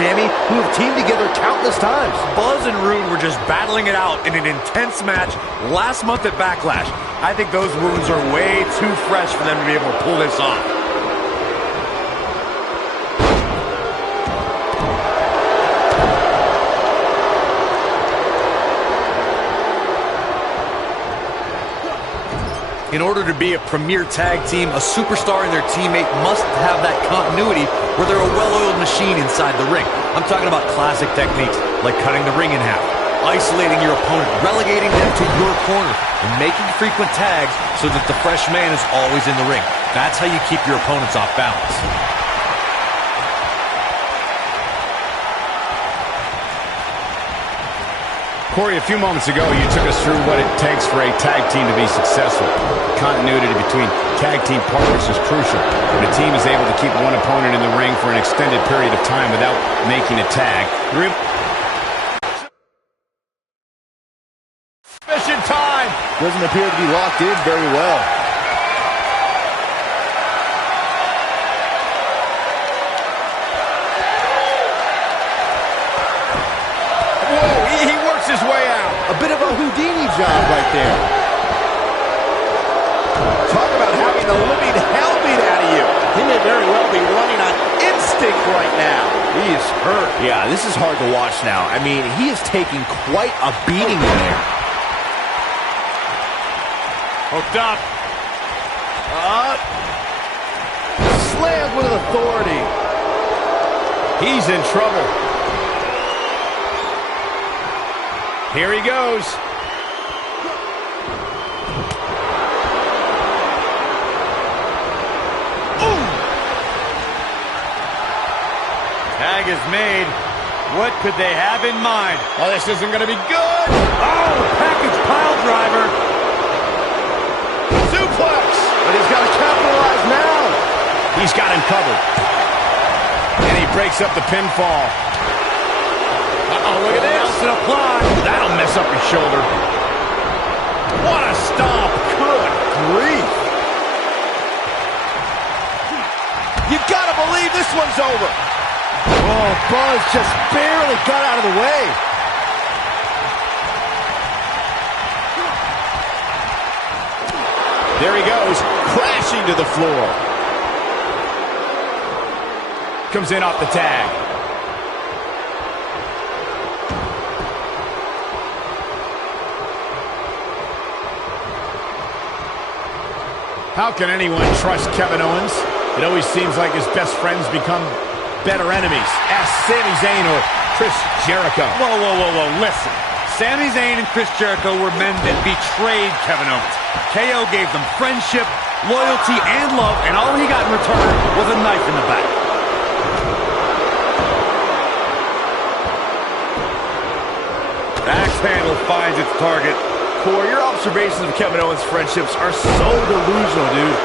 Sammy, who have teamed together countless times. Buzz and Rude were just battling it out in an intense match last month at Backlash. I think those wounds are way too fresh for them to be able to pull this off. In order to be a premier tag team, a superstar and their teammate must have that continuity where they're a well-oiled machine inside the ring. I'm talking about classic techniques like cutting the ring in half, isolating your opponent, relegating them to your corner, and making frequent tags so that the fresh man is always in the ring. That's how you keep your opponents off balance. Corey, a few moments ago, you took us through what it takes for a tag team to be successful. Continuity between tag team partners is crucial. When a team is able to keep one opponent in the ring for an extended period of time without making a tag. Mission time! Doesn't appear to be locked in very well. His way out. A bit of a Houdini job right there. Talk about having the living hell beat out of you. He may very well be running on instinct right now. He is hurt. Yeah, this is hard to watch now. I mean, he is taking quite a beating in there. Hooked up. Slammed with authority. He's in trouble. Here he goes. Ooh. Tag is made. What could they have in mind? Oh, this isn't going to be good. Oh, package pile driver. Suplex. But he's got to capitalize now. He's got him covered. And he breaks up the pinfall. Uh-oh, look at this. Apply. That'll mess up your shoulder. What a stomp. Good grief. You gotta believe this one's over. Oh, Buzz just barely got out of the way. There he goes, crashing to the floor. Comes in off the tag. How can anyone trust Kevin Owens? It always seems like his best friends become better enemies. Ask Sami Zayn or Chris Jericho. Whoa, listen. Sami Zayn and Chris Jericho were men that betrayed Kevin Owens. KO gave them friendship, loyalty, and love, and all he got in return was a knife in the back. Axe handle finds its target. Corey, your observations of Kevin Owens' friendships are so delusional, dude.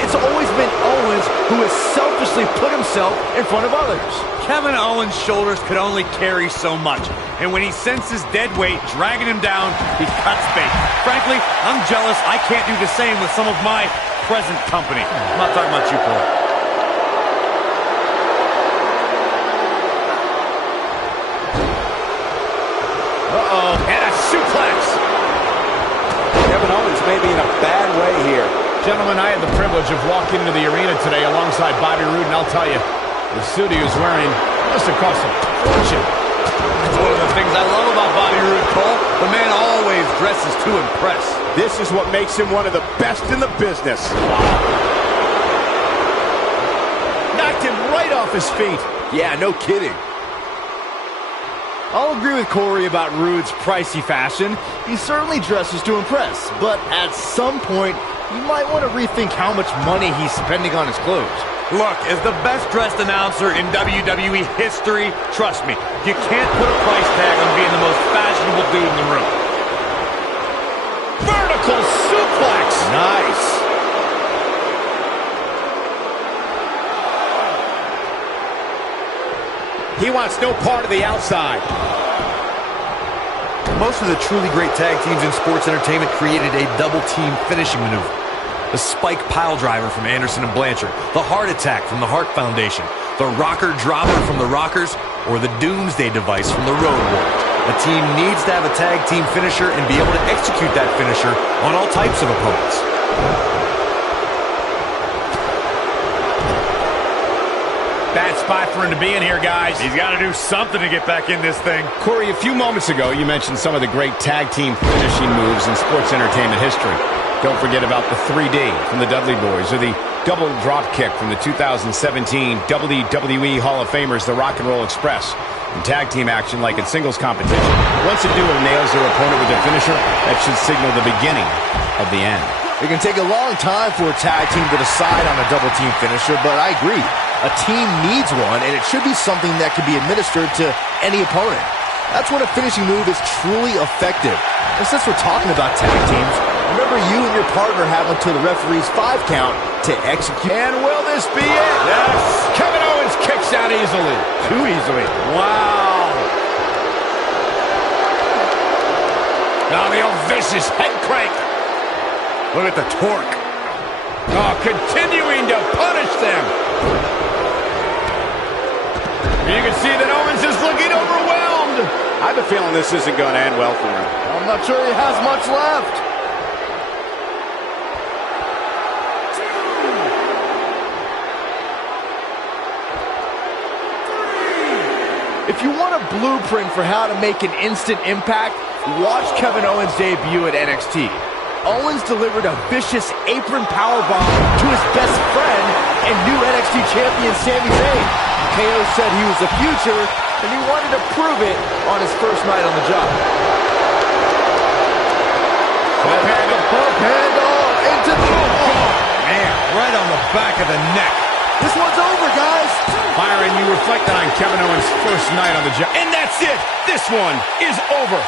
It's always been Owens who has selfishly put himself in front of others. Kevin Owens' shoulders could only carry so much, and when he senses dead weight dragging him down, he cuts bait. Frankly, I'm jealous I can't do the same with some of my present company. I'm not talking about you, Corey. Uh-oh, and a suplex. Kevin Owens may be in a bad way here. Gentlemen, I had the privilege of walking into the arena today alongside Bobby Roode, and I'll tell you, the suit he was wearing must have cost a fortune. That's one of the things I love about Bobby Roode, Cole. The man always dresses to impress. This is what makes him one of the best in the business. Knocked him right off his feet. Yeah, no kidding. I'll agree with Corey about Roode's pricey fashion. He certainly dresses to impress, but at some point, you might want to rethink how much money he's spending on his clothes. Look, as the best-dressed announcer in WWE history, trust me, you can't put a price tag on being the most fashionable dude in the room. Vertical suplex. Nice. He wants no part of the outside. Most of the truly great tag teams in sports entertainment created a double-team finishing maneuver. The spike pile driver from Anderson and Blanchard, the heart attack from the Hart Foundation, the rocker dropper from the Rockers, or the doomsday device from the Road Warriors. A team needs to have a tag team finisher and be able to execute that finisher on all types of opponents. Bad spot for him to be in here, guys. He's got to do something to get back in this thing. Corey, a few moments ago, you mentioned some of the great tag team finishing moves in sports entertainment history. Don't forget about the 3D from the Dudley Boys, or the double drop kick from the 2017 WWE Hall of Famers, the Rock and Roll Express. In tag team action, like in singles competition, once a duo nails their opponent with a finisher, that should signal the beginning of the end. It can take a long time for a tag team to decide on a double team finisher, but I agree. A team needs one, and it should be something that can be administered to any opponent. That's when a finishing move is truly effective. And since we're talking about tag teams, remember you and your partner have until the referee's 5 count to execute. And will this be it? Yes. Kevin Owens kicks out easily. Too easily. Wow. Now the old vicious head crank. Look at the torque. Oh, continuing to punish them. You can see that Owens is looking overwhelmed. I have a feeling this isn't going to end well for him. I'm not sure he has much left. If you want a blueprint for how to make an instant impact, watch Kevin Owens' debut at NXT. Owens delivered a vicious apron powerbomb to his best friend and new NXT champion Sami Zayn. KO said he was the future, and he wanted to prove it on his first night on the job. Bump handle. Bump handle into the... Man, right on the back of the neck. This one's over, guys. Byron, you reflected on Kevin Owens' first night on the job. And that's it. This one is over.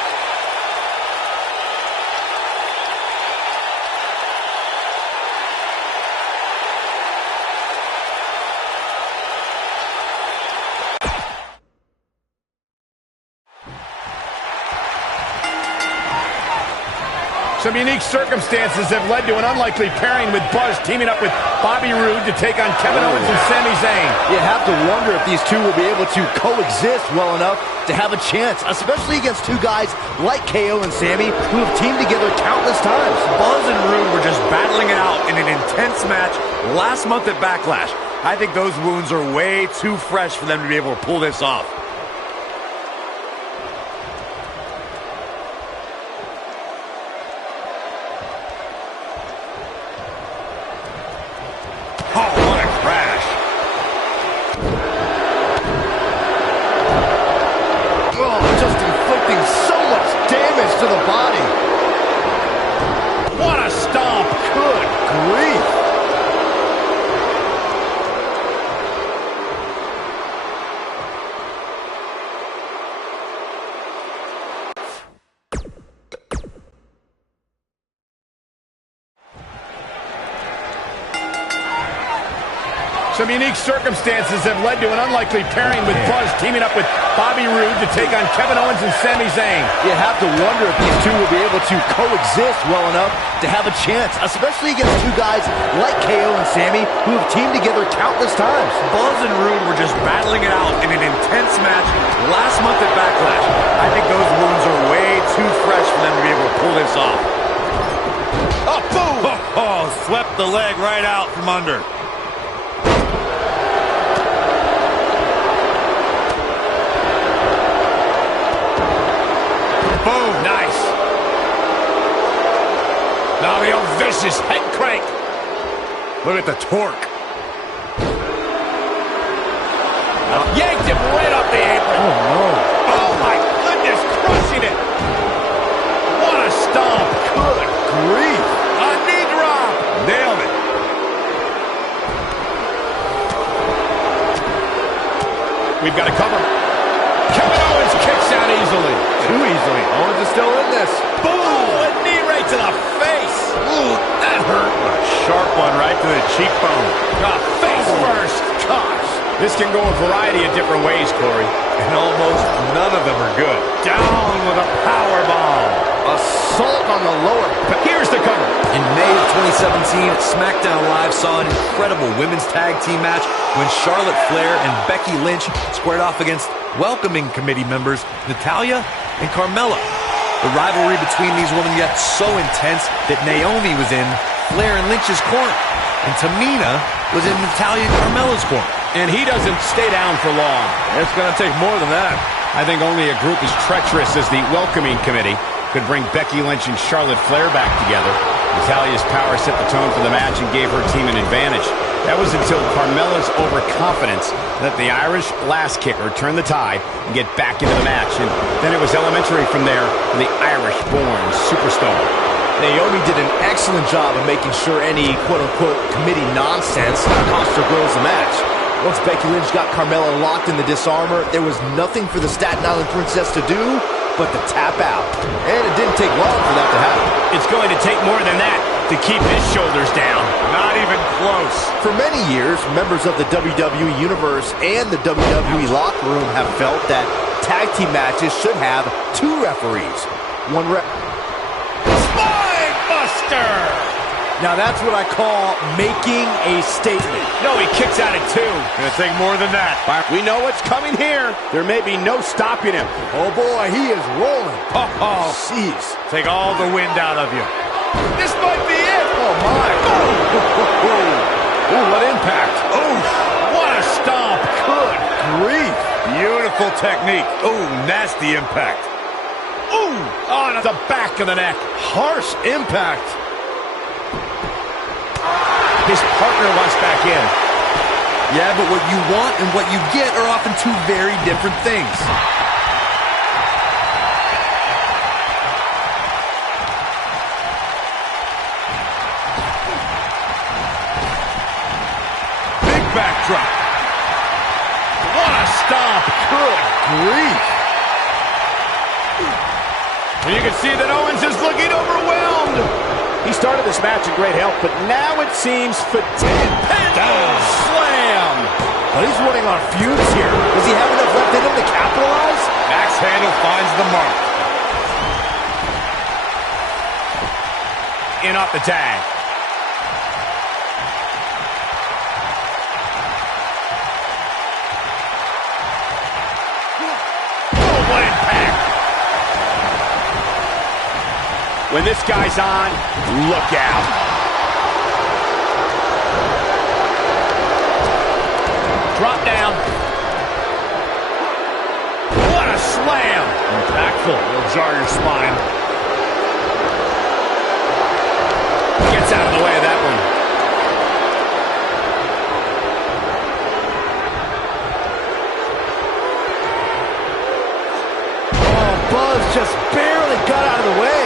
Some unique circumstances have led to an unlikely pairing with Buzz teaming up with Bobby Roode to take on Kevin Owens and Sami Zayn. You have to wonder if these two will be able to coexist well enough to have a chance, especially against two guys like KO and Sami who have teamed together countless times. Buzz and Roode were just battling it out in an intense match last month at Backlash. I think those wounds are way too fresh for them to be able to pull this off. Oh, what a crash. Oh, just inflicting so much damage to the body. What a stomp. Good grief. Some unique circumstances have led to an unlikely pairing with Buzz teaming up with Bobby Roode to take on Kevin Owens and Sami Zayn. You have to wonder if these two will be able to coexist well enough to have a chance, especially against two guys like KO and Sami who have teamed together countless times. Buzz and Roode were just battling it out in an intense match last month at Backlash. I think those wounds are way too fresh for them to be able to pull this off. Oh, boom! Oh, swept the leg right out from under. Boom, nice. Now the old vicious head crank. Look at the torque. Yanked him right off the apron. Oh, no. Oh, my goodness, crushing it. What a stomp. Good grief. A knee drop. Nailed it. We've got a cover. Kevin Owens kicks out easily. Too easily. Owens is still in this. Boom! A knee right to the face. Ooh, that hurt. A sharp one right to the cheekbone. Face first. Gosh. This can go a variety of different ways, Corey. And almost none of them are good. Down with a power bomb. Assault on the lower. But here's the cover. In May of 2017, SmackDown Live saw an incredible women's tag team match when Charlotte Flair and Becky Lynch squared off against welcoming committee members Natalya and Carmella. The rivalry between these women got so intense that Naomi was in Flair and Lynch's corner, and Tamina was in Natalya and Carmella's corner. And he doesn't stay down for long. It's going to take more than that. I think only a group as treacherous as the welcoming committee could bring Becky Lynch and Charlotte Flair back together. Natalya's power set the tone for the match and gave her team an advantage. That was until Carmella's overconfidence let the Irish last kicker turn the tide and get back into the match. And then it was elementary from there for the Irish-born superstar. Naomi did an excellent job of making sure any quote-unquote committee nonsense cost her girls the match. Once Becky Lynch got Carmella locked in the disarmor, there was nothing for the Staten Island Princess to do but to tap out. And it didn't take long for that to happen. It's going to take more than that to keep his shoulders down. Not even close. For many years, members of the WWE Universe and the WWE locker room have felt that tag team matches should have two referees. One ref... Spine Buster! Now that's what I call making a statement. No, he kicks out at two. Gonna take more than that. We know what's coming here. There may be no stopping him. Oh boy, he is rolling. Oh, jeez. Take all the wind out of you. This might be it. Oh my. Oh, what impact. Oh, what a stomp. Good grief. Beautiful technique. Oh, nasty impact. Ooh, on the back of the neck. Harsh impact. His partner wants back in. Yeah, but what you want and what you get are often two very different things. Big backdrop. What a stomp. Good grief. And you can see that Owens is looking overwhelmed. He started this match in great health, but now it seems fatigued. Slam! But he's running on fumes here. Does he have enough left in him to capitalize? Axe handle finds the mark. In off the tag. Oh, what impact! When this guy's on, look out. Drop down. What a slam. Impactful. It'll jar your spine. Gets out of the way of that one. Oh, Buzz just barely got out of the way.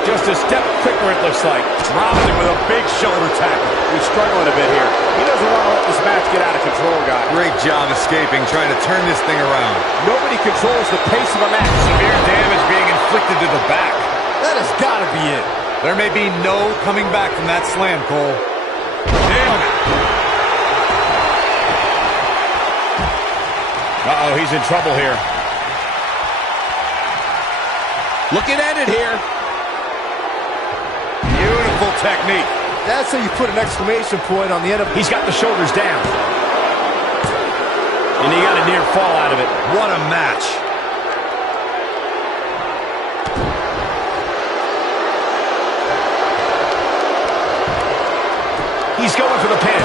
Just a step quicker, it looks like. Drops him with a big shoulder tackle. He's struggling a bit here. He doesn't want to let this match get out of control, guys. Great job escaping, trying to turn this thing around. Nobody controls the pace of a match. Severe damage being inflicted to the back. That has got to be it. There may be no coming back from that slam, Cole. Damn it. Uh-oh, he's in trouble here. Looking at it here. Beautiful technique. That's how you put an exclamation point on the end of... He's got the shoulders down. And he got a near fall out of it. What a match. He's going for the pin.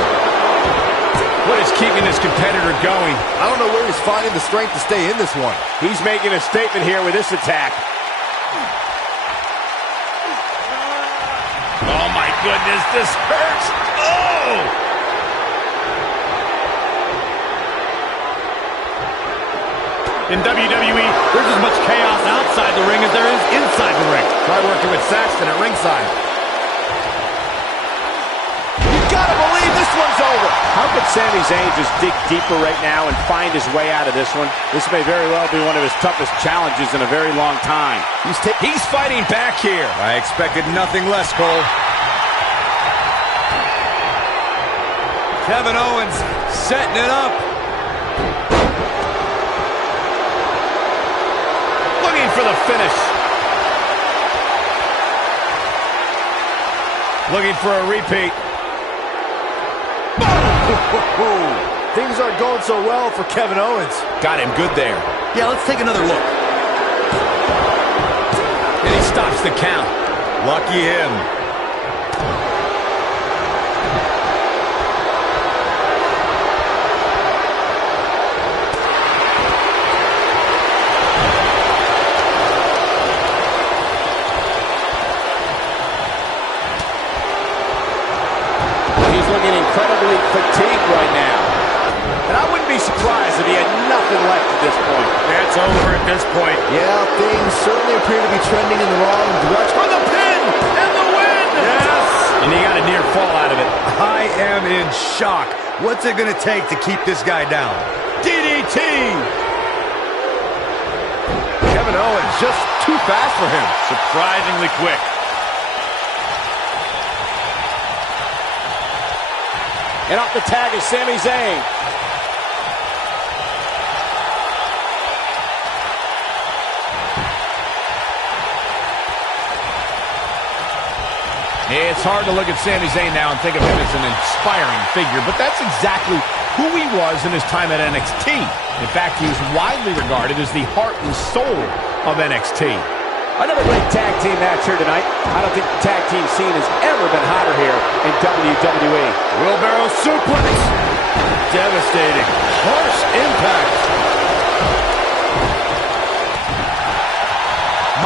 What is keeping this competitor going? I don't know where he's finding the strength to stay in this one. He's making a statement here with this attack. Oh my goodness, this hurts. Oh! In WWE, there's as much chaos outside the ring as there is inside the ring. Try working with Saxton at ringside. You gotta believe this one's over. How could Sami Zayn just dig deeper right now and find his way out of this one? This may very well be one of his toughest challenges in a very long time. He's fighting back here. I expected nothing less, Cole. Kevin Owens setting it up. Looking for the finish. Looking for a repeat. Things aren't going so well for Kevin Owens. Got him good there. Yeah, let's take another look. And he stops the count. Lucky him. He's looking incredibly fatigued right now. And I wouldn't be surprised if he had nothing left at this point. That's over at this point. Yeah, things certainly appear to be trending in the wrong direction. For the pin and the win! Yes! And he got a near fall out of it. I am in shock. What's it going to take to keep this guy down? DDT! Kevin Owens just too fast for him. Surprisingly quick. And off the tag is Sami Zayn. It's hard to look at Sami Zayn now and think of him as an inspiring figure, but that's exactly who he was in his time at NXT. In fact, he was widely regarded as the heart and soul of NXT. Another great tag team match here tonight. I don't think the tag team scene has ever been hotter here in WWE. Wheelbarrow suplex. Devastating. Harsh impact.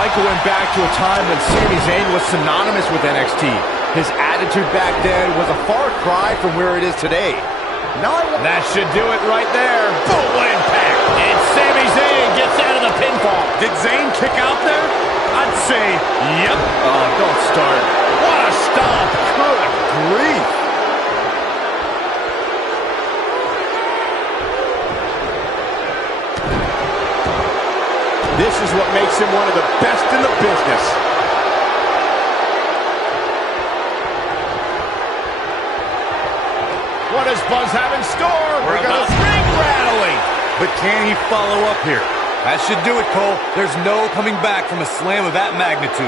Michael went back to a time when Sami Zayn was synonymous with NXT. His attitude back then was a far cry from where it is today. That should do it right there. Full impact. And Sami Zayn gets out of the pinfall. Did Zayn kick out there? I'd say, yep. Oh, don't start. What a stomp. Good grief. This is what makes him one of the best in the business. What does Buzz have in store? We're gonna ring rattling. But can he follow up here? That should do it, Cole. There's no coming back from a slam of that magnitude.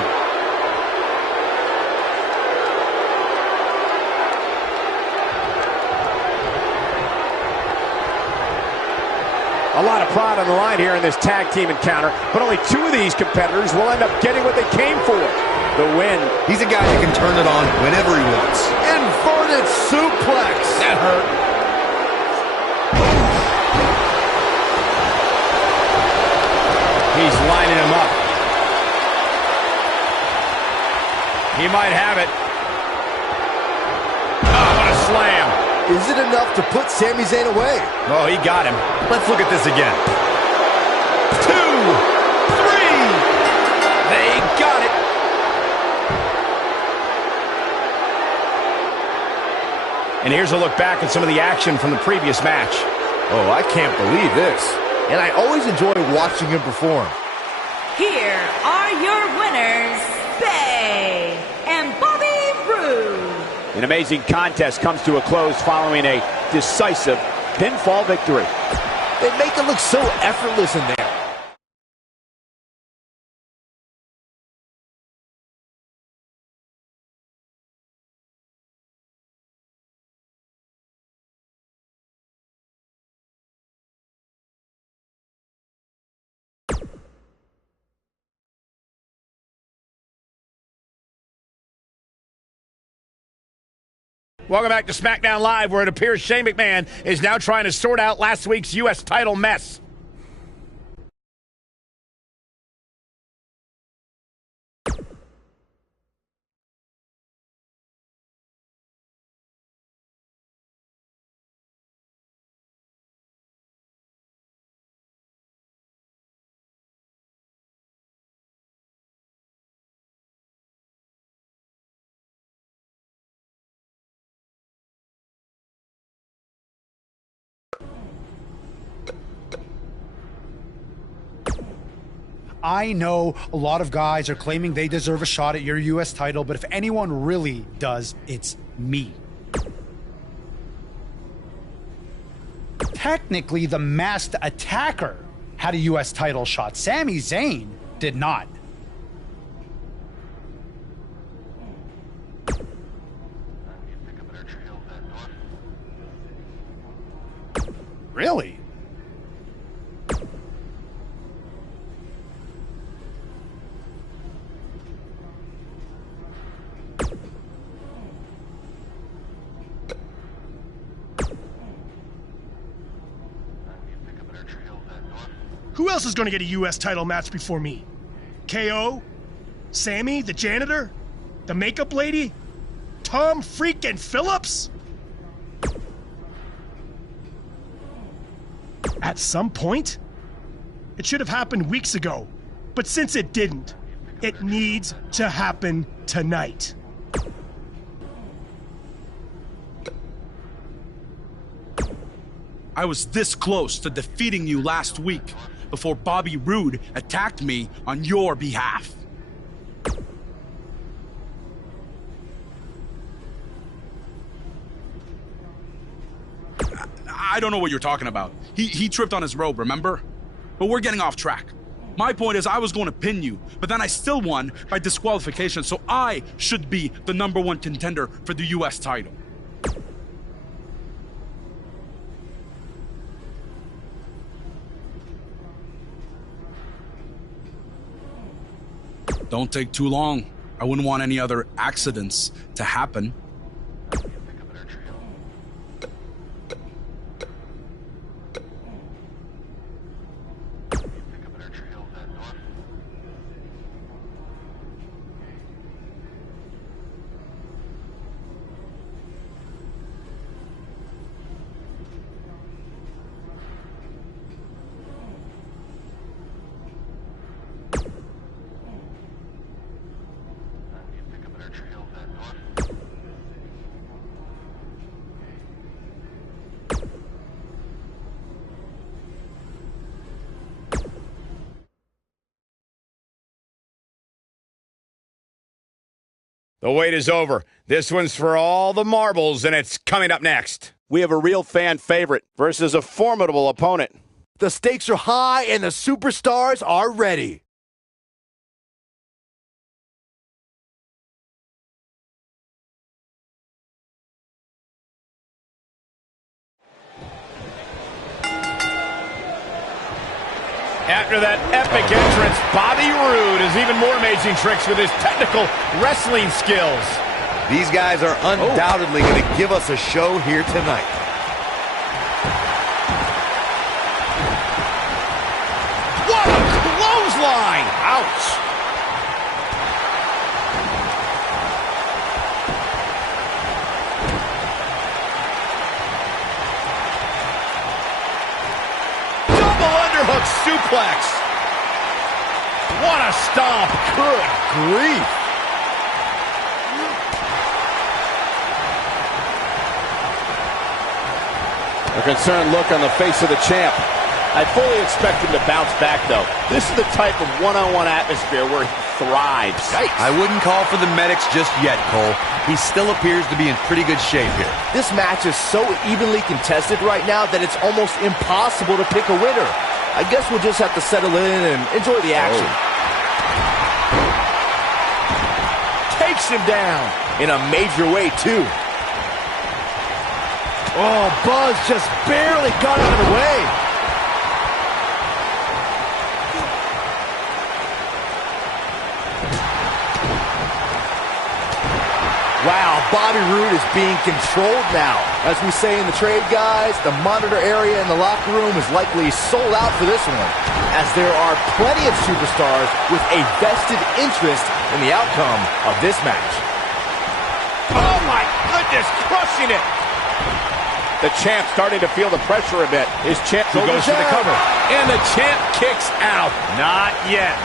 A lot of pride on the line here in this tag team encounter, but only two of these competitors will end up getting what they came for, the win. He's a guy that can turn it on whenever he wants. Inverted suplex. That hurt. He's lining him up. He might have it. Oh, what a slam. Is it enough to put Sami Zayn away? Oh, he got him. Let's look at this again. 2, 3. They got it. And here's a look back at some of the action from the previous match. Oh, I can't believe this. And I always enjoy watching him perform. Here are your winners, Bay and Bobby Roode. An amazing contest comes to a close following a decisive pinfall victory. They make it look so effortless in there. Welcome back to SmackDown Live, where it appears Shane McMahon is now trying to sort out last week's U.S. title mess. I know a lot of guys are claiming they deserve a shot at your U.S. title, but if anyone really does, it's me. technically the masked attacker had a U.S. title shot. Sami Zayn did not. Really? Who else is going to get a U.S. title match before me? KO? Sammy, the janitor? The makeup lady? Tom freaking Phillips? At some point? It should have happened weeks ago. But since it didn't, it needs to happen tonight. I was this close to defeating you last week before Bobby Roode attacked me on your behalf. I don't know what you're talking about. He tripped on his robe, remember? But we're getting off track. My point is I was going to pin you, but then I still won by disqualification, so I should be the #1 contender for the U.S. title. Don't take too long. I wouldn't want any other accidents to happen. The wait is over. This one's for all the marbles, and it's coming up next. We have a real fan favorite versus a formidable opponent. The stakes are high and the superstars are ready. After that epic entrance, Bobby Roode has even more amazing tricks with his technical wrestling skills. These guys are undoubtedly going to give us a show here tonight. What a clothesline! Ouch! Underhook suplex. What a stomp. Good grief. A concerned look on the face of the champ. I fully expect him to bounce back, though. This is the type of one-on-one atmosphere where he thrives. Yikes. I wouldn't call for the medics just yet, Cole. He still appears to be in pretty good shape here. This match is so evenly contested right now that it's almost impossible to pick a winner. I guess we'll just have to settle in and enjoy the action. Takes him down in a major way, too. Oh, Buzz just barely got out of the way. Wow, Bobby Roode is being controlled now. As we say in the trade, guys, the monitor area in the locker room is likely sold out for this one, as there are plenty of superstars with a vested interest in the outcome of this match. Oh my goodness, crushing it. The champ starting to feel the pressure a bit. His champ goes for the cover. And the champ kicks out. Not yet.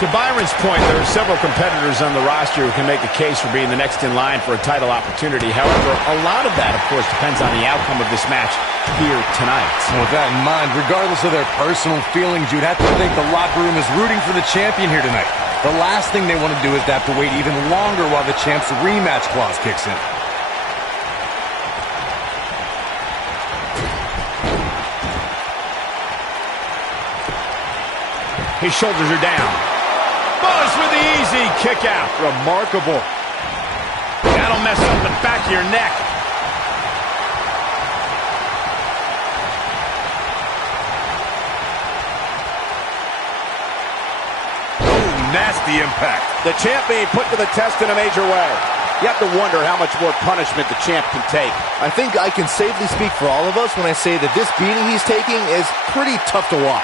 To Byron's point, there are several competitors on the roster who can make a case for being the next in line for a title opportunity. However, a lot of that, of course, depends on the outcome of this match here tonight. And with that in mind, regardless of their personal feelings, you'd have to think the locker room is rooting for the champion here tonight. The last thing they want to do is to have to wait even longer while the champ's rematch clause kicks in. His shoulders are down. Buzz with the easy kick out. Remarkable. That'll mess up the back of your neck. Nasty impact. The champ being put to the test in a major way. You have to wonder how much more punishment the champ can take. I think I can safely speak for all of us when I say that this beating he's taking is pretty tough to watch.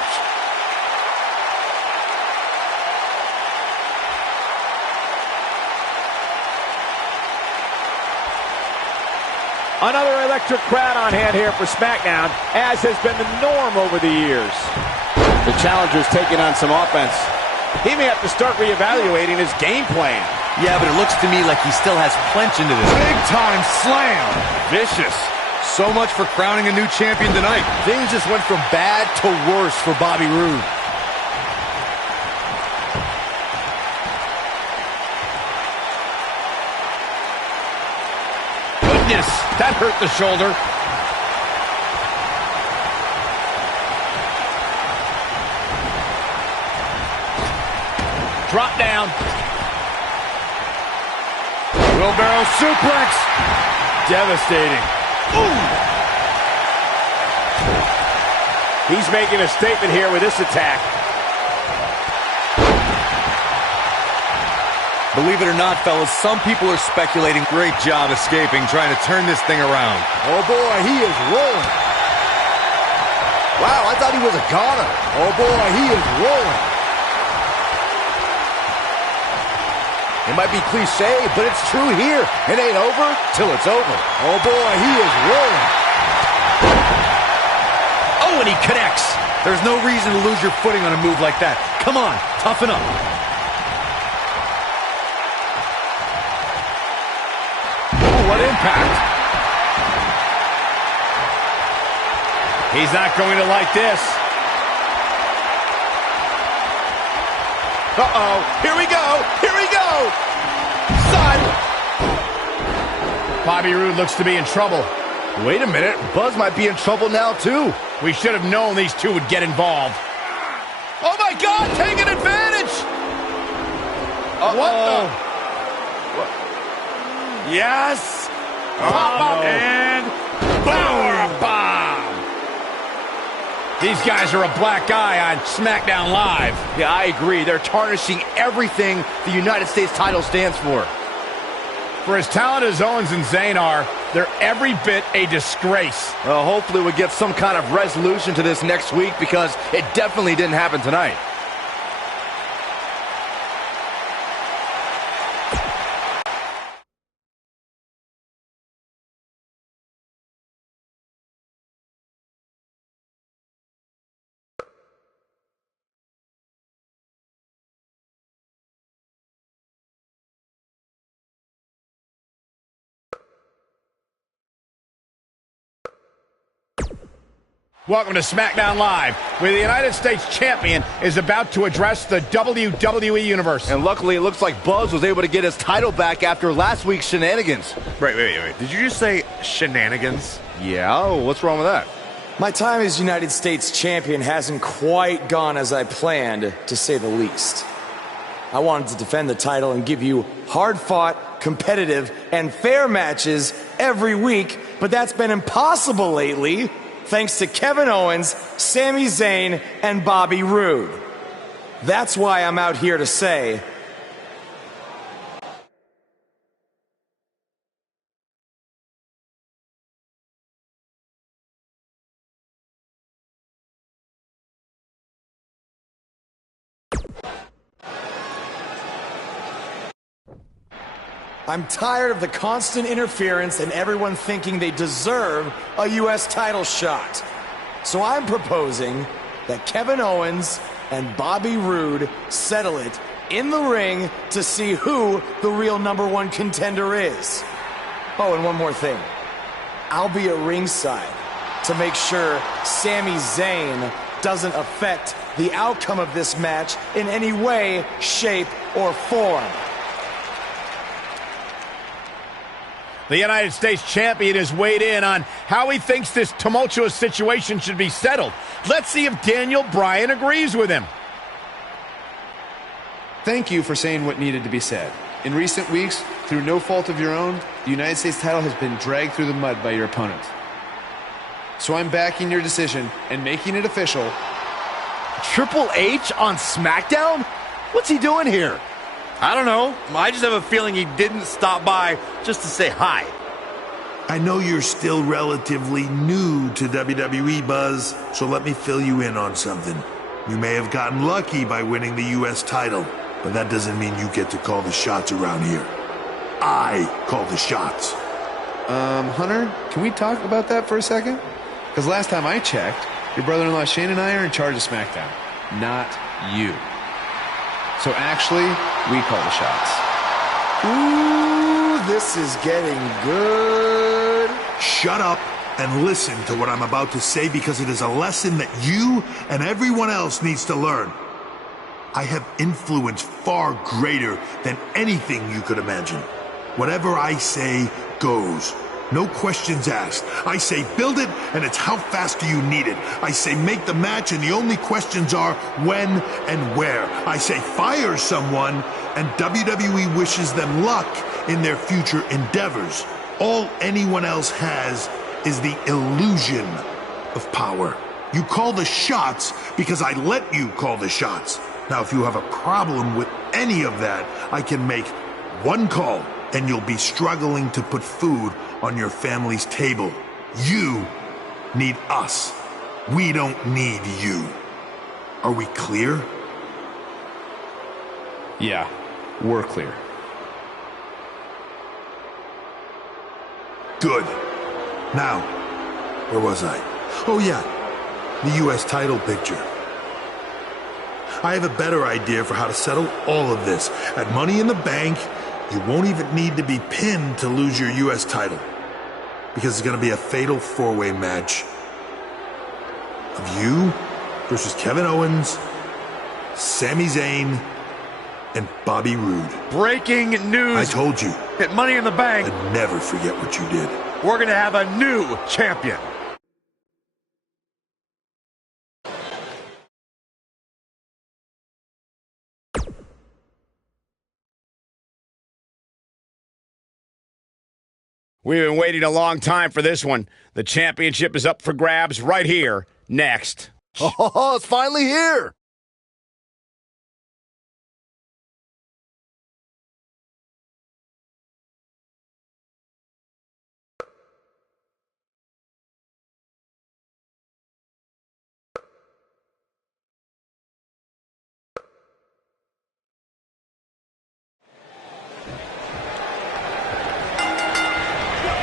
Another electric crowd on hand here for SmackDown, as has been the norm over the years. The challenger's taking on some offense. He may have to start reevaluating his game plan. Yeah, but it looks to me like he still has plenty into this. Big time slam. Vicious. So much for crowning a new champion tonight. Things just went from bad to worse for Bobby Roode. Goodness, that hurt the shoulder. Drop down. Wheelbarrow suplex. Devastating. Ooh. He's making a statement here with this attack. Believe it or not, fellas, some people are speculating. Great job escaping, trying to turn this thing around. Oh boy, he is rolling. Wow, I thought he was a goner. Oh boy, he is rolling. It might be cliche, but it's true here. It ain't over till it's over. Oh boy, he is rolling. Oh, and he connects. There's no reason to lose your footing on a move like that. Come on, toughen up. Oh, what impact. He's not going to like this. Uh-oh, here we go, here we go! Son! Bobby Roode looks to be in trouble. Wait a minute, Buzz might be in trouble now, too. We should have known these two would get involved. Oh my God, taking advantage! Uh-oh. Yes! And power bomb! These guys are a black eye on SmackDown Live. Yeah, I agree. They're tarnishing everything the United States title stands for. For as talented as Owens and Zayn are, they're every bit a disgrace. Well, hopefully we'll get some kind of resolution to this next week because it definitely didn't happen tonight. Welcome to SmackDown Live, where the United States Champion is about to address the WWE Universe. And luckily, it looks like Buzz was able to get his title back after last week's shenanigans. Wait. Did you just say shenanigans? Yeah, what's wrong with that? My time as United States Champion hasn't quite gone as I planned, to say the least. I wanted to defend the title and give you hard-fought, competitive, and fair matches every week, but that's been impossible lately, thanks to Kevin Owens, Sami Zayn, and Bobby Roode. That's why I'm out here to say, I'm tired of the constant interference and everyone thinking they deserve a U.S. title shot. So I'm proposing that Kevin Owens and Bobby Roode settle it in the ring to see who the real #1 contender is. Oh, and one more thing. I'll be at ringside to make sure Sami Zayn doesn't affect the outcome of this match in any way, shape, or form. The United States Champion has weighed in on how he thinks this tumultuous situation should be settled. Let's see if Daniel Bryan agrees with him. Thank you for saying what needed to be said. In recent weeks, through no fault of your own, the United States title has been dragged through the mud by your opponent. So I'm backing your decision and making it official. Triple H on SmackDown? What's he doing here? I don't know. I just have a feeling he didn't stop by just to say hi. I know you're still relatively new to WWE, Buzz, so let me fill you in on something. You may have gotten lucky by winning the U.S. title, but that doesn't mean you get to call the shots around here. I call the shots. Hunter, can we talk about that for a second? Because last time I checked, your brother-in-law Shane and I are in charge of SmackDown, not you. So actually, we call the shots. Ooh, this is getting good. Shut up and listen to what I'm about to say, because it is a lesson that you and everyone else needs to learn. I have influence far greater than anything you could imagine. Whatever I say goes. No questions asked. I say build it, and it's how fast do you need it. I say make the match, and the only questions are when and where. I say fire someone, and WWE wishes them luck in their future endeavors. All anyone else has is the illusion of power. You call the shots because I let you call the shots. Now, if you have a problem with any of that, I can make one call, and you'll be struggling to put food on your family's table. You need us. We don't need you. Are we clear? Yeah, we're clear. Good. Now, where was I? Oh yeah, the U.S. title picture. I have a better idea for how to settle all of this. At Money in the Bank, you won't even need to be pinned to lose your U.S. title, because it's going to be a fatal four-way match of you versus Kevin Owens, Sami Zayn, and Bobby Roode. Breaking news. I told you. At Money in the Bank. And never forget what you did. We're going to have a new champion. We've been waiting a long time for this one. The championship is up for grabs right here, next. Oh, it's finally here.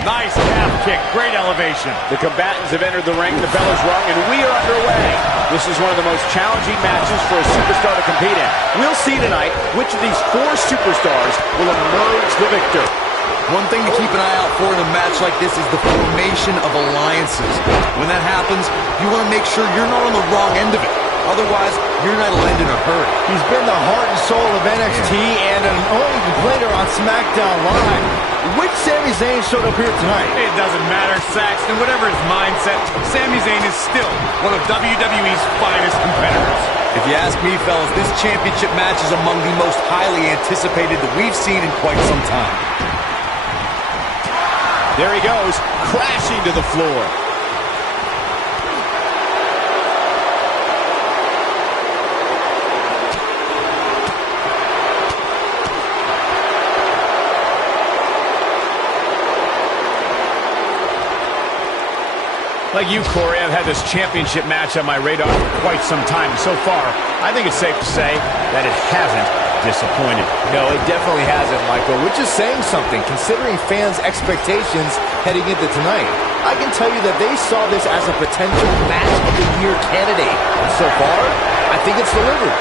Nice calf kick, great elevation. The combatants have entered the ring, the bell is rung, and we are underway. This is one of the most challenging matches for a superstar to compete in. We'll see tonight which of these four superstars will emerge the victor. One thing to keep an eye out for in a match like this is the formation of alliances. When that happens, you want to make sure you're not on the wrong end of it. Otherwise, your night will end in a hurry. He's been the heart and soul of NXT and an only complainer on SmackDown Live. Which Sami Zayn showed up here tonight? It doesn't matter, Saxton. Whatever his mindset, Sami Zayn is still one of WWE's finest competitors. If you ask me, fellas, this championship match is among the most highly anticipated that we've seen in quite some time. There he goes, crashing to the floor. Like you, Corey, I've had this championship match on my radar for quite some time. So far, I think it's safe to say that it hasn't disappointed. No, it definitely hasn't, Michael, which is saying something, considering fans' expectations heading into tonight. I can tell you that they saw this as a potential match of the year candidate. And so far, I think it's delivered.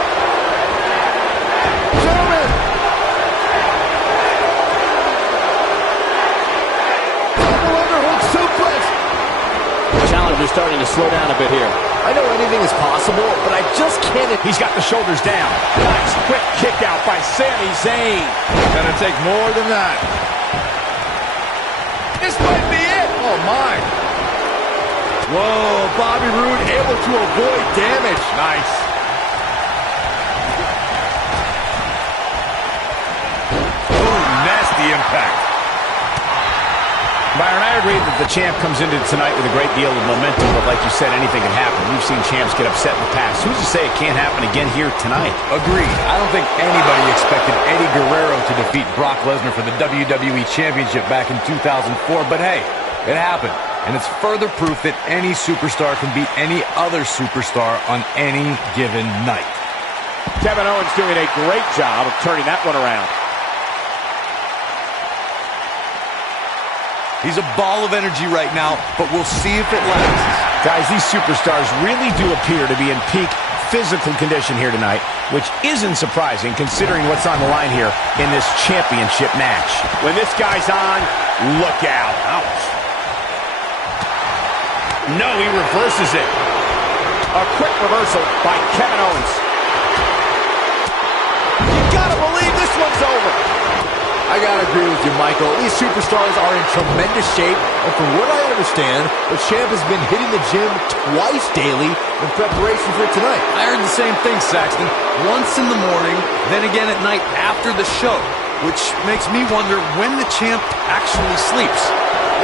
Gentlemen! Double underhook suplex! The challenger's starting to slow down a bit here. I know anything is possible, but I just can't... He's got the shoulders down. Nice quick kick out by Sami Zayn. Gonna take more than that. This might be it. Oh, my. Whoa, Bobby Roode able to avoid damage. Nice. impact. Byron, I agree that the champ comes into tonight with a great deal of momentum, but like you said, anything can happen. We've seen champs get upset in the past. Who's to say it can't happen again here tonight? Agreed. I don't think anybody expected Eddie Guerrero to defeat Brock Lesnar for the WWE Championship back in 2004, but hey, it happened. And it's further proof that any superstar can beat any other superstar on any given night. Kevin Owens doing a great job of turning that one around. He's a ball of energy right now, but we'll see if it lasts. Guys, these superstars really do appear to be in peak physical condition here tonight, which isn't surprising considering what's on the line here in this championship match. When this guy's on, look out. Ouch. No, he reverses it. A quick reversal by Kevin Owens. You gotta believe this one's over. I gotta agree with you, Michael. These superstars are in tremendous shape, and from what I understand, the champ has been hitting the gym twice daily in preparation for tonight. I heard the same thing, Saxton. Once in the morning, then again at night after the show, which makes me wonder when the champ actually sleeps,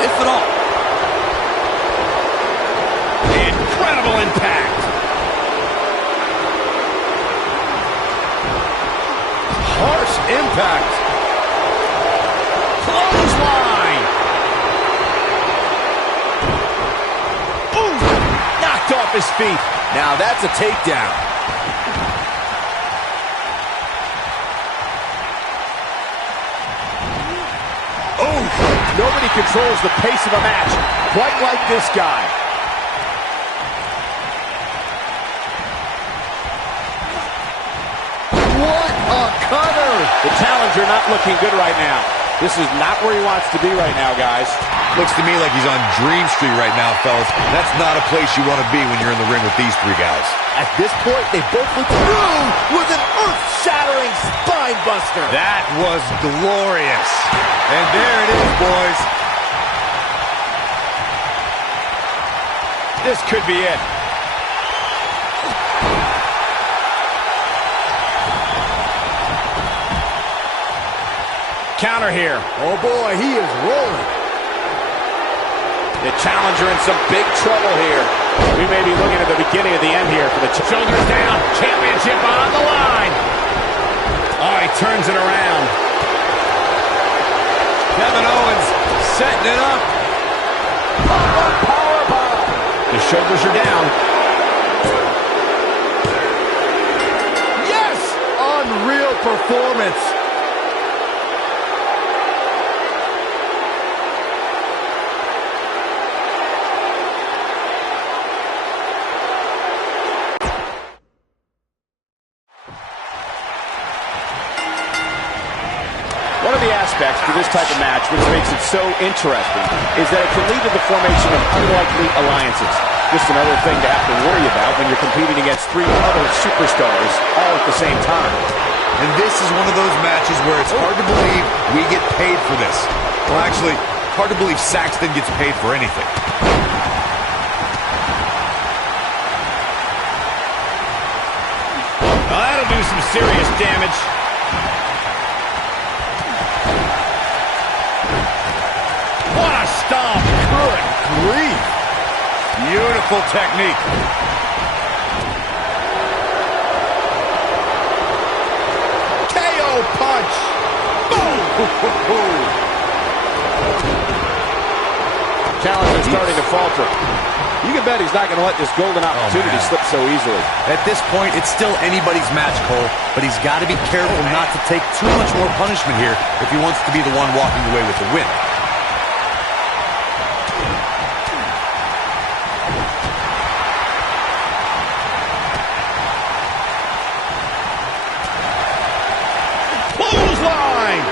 if at all. Incredible impact. Harsh impact. Clothesline. Ooh, knocked off his feet. Now that's a takedown. Oh, nobody controls the pace of a match quite like this guy. What a cutter! The challenger not looking good right now. This is not where he wants to be right now, guys. Looks to me like he's on Dream Street right now, fellas. That's not a place you want to be when you're in the ring with these three guys. At this point, they both look through with an earth-shattering spine buster. That was glorious. And there it is, boys. This could be it. Counter here. Oh boy, he is rolling. The challenger in some big trouble here. We may be looking at the beginning of the end here for the Shoulders down. Championship on the line. Oh, he turns it around. Kevin Owens setting it up. Powerbomb. The shoulders are down. Yes! Unreal performance. One of the aspects to this type of match which makes it so interesting is that it can lead to the formation of unlikely alliances. Just another thing to have to worry about when you're competing against three other superstars all at the same time. And this is one of those matches where it's hard to believe we get paid for this. Well, actually, hard to believe Saxton gets paid for anything. Well, that'll do some serious damage. What a stomp. Good grief. Beautiful technique. KO punch. Boom. Challenger's starting to falter. You can bet he's not going to let this golden opportunity slip so easily. At this point, it's still anybody's match, Cole, but he's got to be careful not to take too much more punishment here if he wants to be the one walking away with the win. Clothesline.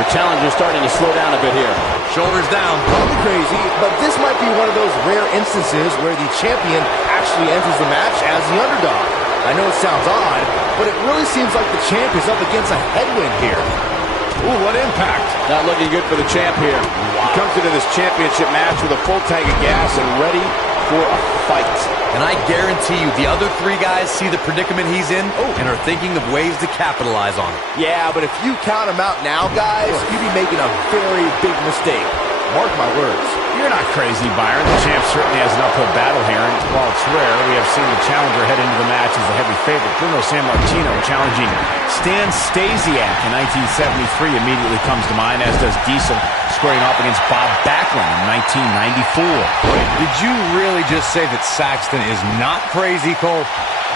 The challenger's starting to slow down a bit here. Shoulders down. Probably crazy, but this might be one of those rare instances where the champion actually enters the match as the underdog. I know it sounds odd, but it really seems like the champ is up against a headwind here. Ooh, what impact. Not looking good for the champ here. Wow. He comes into this championship match with a full tank of gas and ready for a fight. And I guarantee you the other three guys see the predicament he's in and are thinking of ways to capitalize on it. Yeah, but if you count him out now, guys, you'd be making a very big mistake. Mark my words. You're not crazy, Byron. The champ certainly has an uphill battle here, and while it's rare, we have seen the challenger head into the match as the heavy favorite. Bruno Sammartino challenging Stan Stasiak in 1973 immediately comes to mind, as does Diesel squaring off against Bob Backlund in 1994. Did you really just say that Saxton is not crazy, Cole?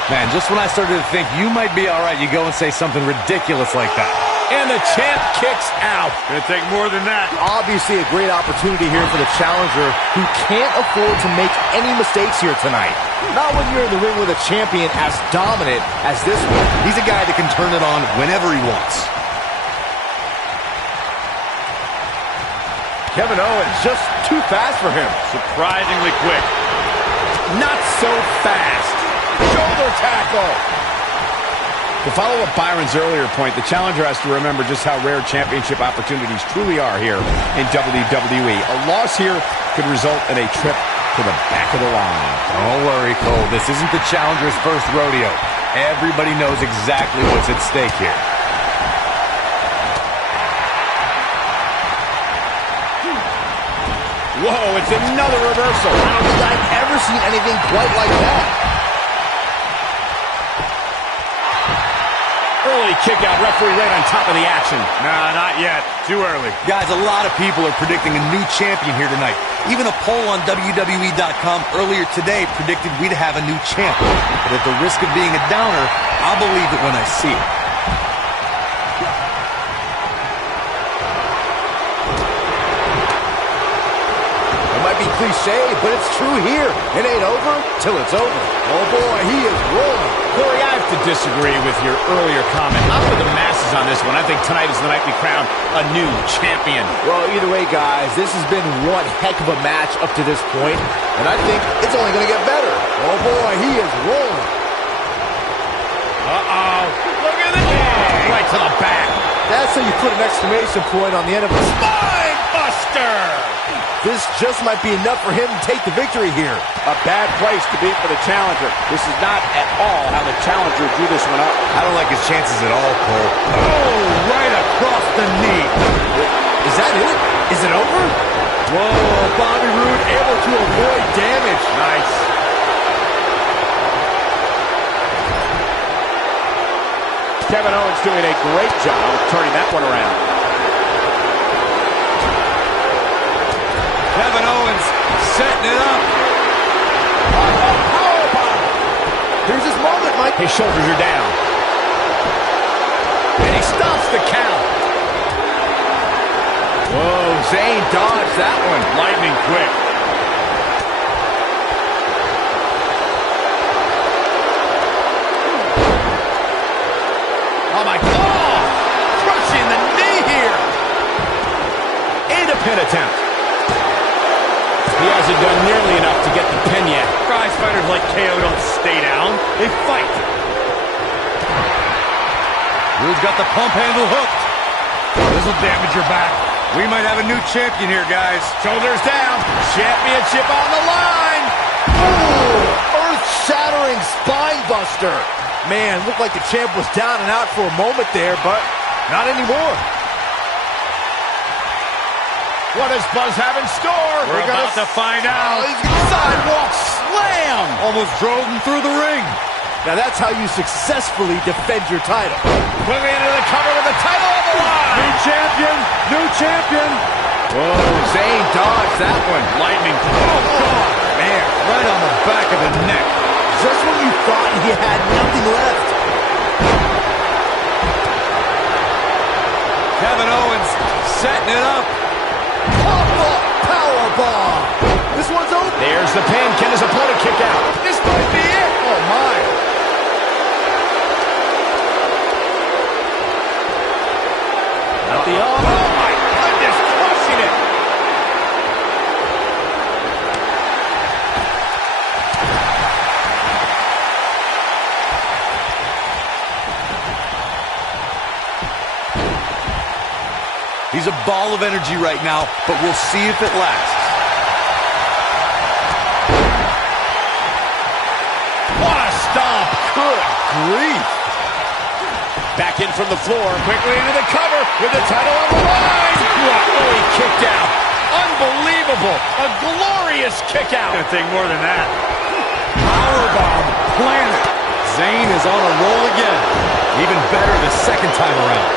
Man, just when I started to think you might be all right, you go and say something ridiculous like that. And the champ kicks out. Gonna take more than that. Obviously a great opportunity here for the challenger, who can't afford to make any mistakes here tonight. Not when you're in the ring with a champion as dominant as this one. He's a guy that can turn it on whenever he wants. Kevin Owens just too fast for him. Surprisingly quick. Not so fast. Shoulder tackle. To follow up Byron's earlier point, the challenger has to remember just how rare championship opportunities truly are here in WWE. A loss here could result in a trip to the back of the line. Don't worry, Cole. This isn't the challenger's first rodeo. Everybody knows exactly what's at stake here. Whoa, it's another reversal. I don't think I've ever seen anything quite like that. Early kick out, referee right on top of the action. Nah, not yet. Too early. Guys, a lot of people are predicting a new champion here tonight. Even a poll on WWE.com earlier today predicted we'd have a new champ. But at the risk of being a downer, I'll believe it when I see it. It might be cliche, but it's true here. It ain't over till it's over. Oh boy, he is rolling. Corey, I have to disagree with your earlier comment. I'm with the masses on this one. I think tonight is the night we crown a new champion. Well, either way, guys, this has been one heck of a match up to this point, and I think it's only going to get better. Oh boy, he is rolling. Uh-oh. Look at this. Right to the back. That's how you put an exclamation point on the end of a Spine buster. This just might be enough for him to take the victory here. A bad place to be for the challenger. This is not at all how the challenger drew this one up. I don't like his chances at all, Cole. Oh, right across the knee. Is that it? Is it over? Whoa, Bobby Roode able to avoid damage. Nice. Kevin Owens doing a great job of turning that one around. Kevin Owens setting it up. Here's his moment, Mike. His shoulders are down. And he stops the count. Whoa, Zayn dodged that one. Lightning quick. Oh, my God. Crushing the knee here. And a pin attempt. He hasn't done nearly enough to get the pin yet. Prize fighters like KO don't stay down. They fight. Roode's got the pump handle hooked. This will damage your back. We might have a new champion here, guys. Shoulders down. Championship on the line. Ooh, earth-shattering spine buster. Man, looked like the champ was down and out for a moment there, but not anymore. What does Buzz have in store? We're about to find out. He's gonna Sidewalk slam. Almost drove him through the ring. Now that's how you successfully defend your title. Moving into the cover with the title on the line. New champion. New champion. Whoa, Zayn dodged that one. Lightning. Oh, God. Man, right on the back of the neck. Just when you thought he had nothing left. Kevin Owens setting it up. Pop-up powerbomb. This one's over. There's the pin. Can his opponent kick out? This might be it. Oh, my. Not the arm. Oh, my goodness. Crushing it. He's a ball of energy right now, but we'll see if it lasts. What a stomp! Good grief! Back in from the floor, quickly into the cover with the title on the line. What? Oh, he kicked out. Unbelievable! A glorious kick out. Gonna take more than that. Powerbomb planted. Zayn is on a roll again. Even better the second time around.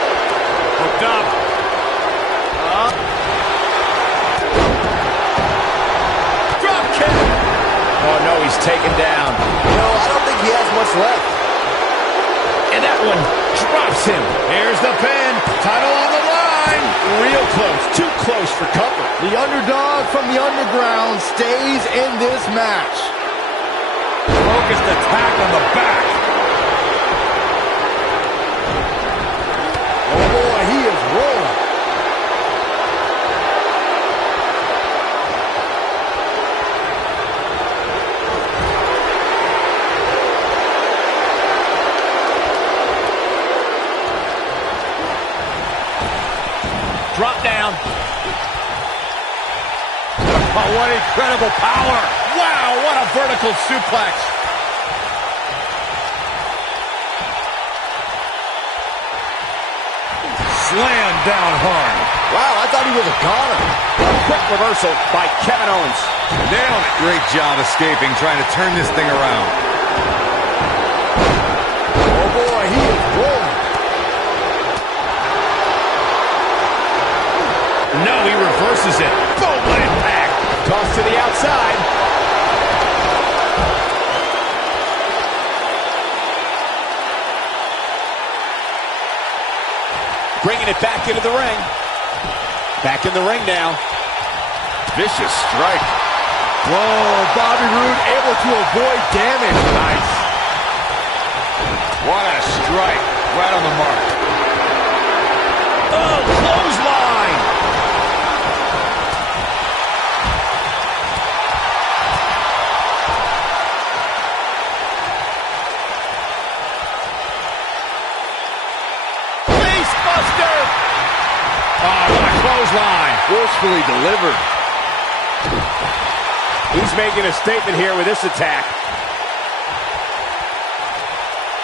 Hooked up. Drop kick. Oh, no, he's taken down. No, I don't think he has much left. And that one drops him. Here's the pin. Title on the line. Real close. Too close for cover. The underdog from the underground stays in this match. Focused attack on the back. Oh boy, he is rolling. Drop down. Oh, what incredible power. Wow, what a vertical suplex. Slam down hard. Wow, I thought he was a goner. A quick reversal by Kevin Owens. Nailed it. Great job escaping, trying to turn this thing around. Oh boy, he is rolling. No, he reverses it. Boom, what impact. Toss to the outside. Bringing it back into the ring. Back in the ring now. Vicious strike. Whoa, Bobby Roode able to avoid damage. Nice. What a strike. Right on the mark. Oh, clothesline. Facebuster. Oh, what a clothesline. Forcefully delivered. He's making a statement here with this attack.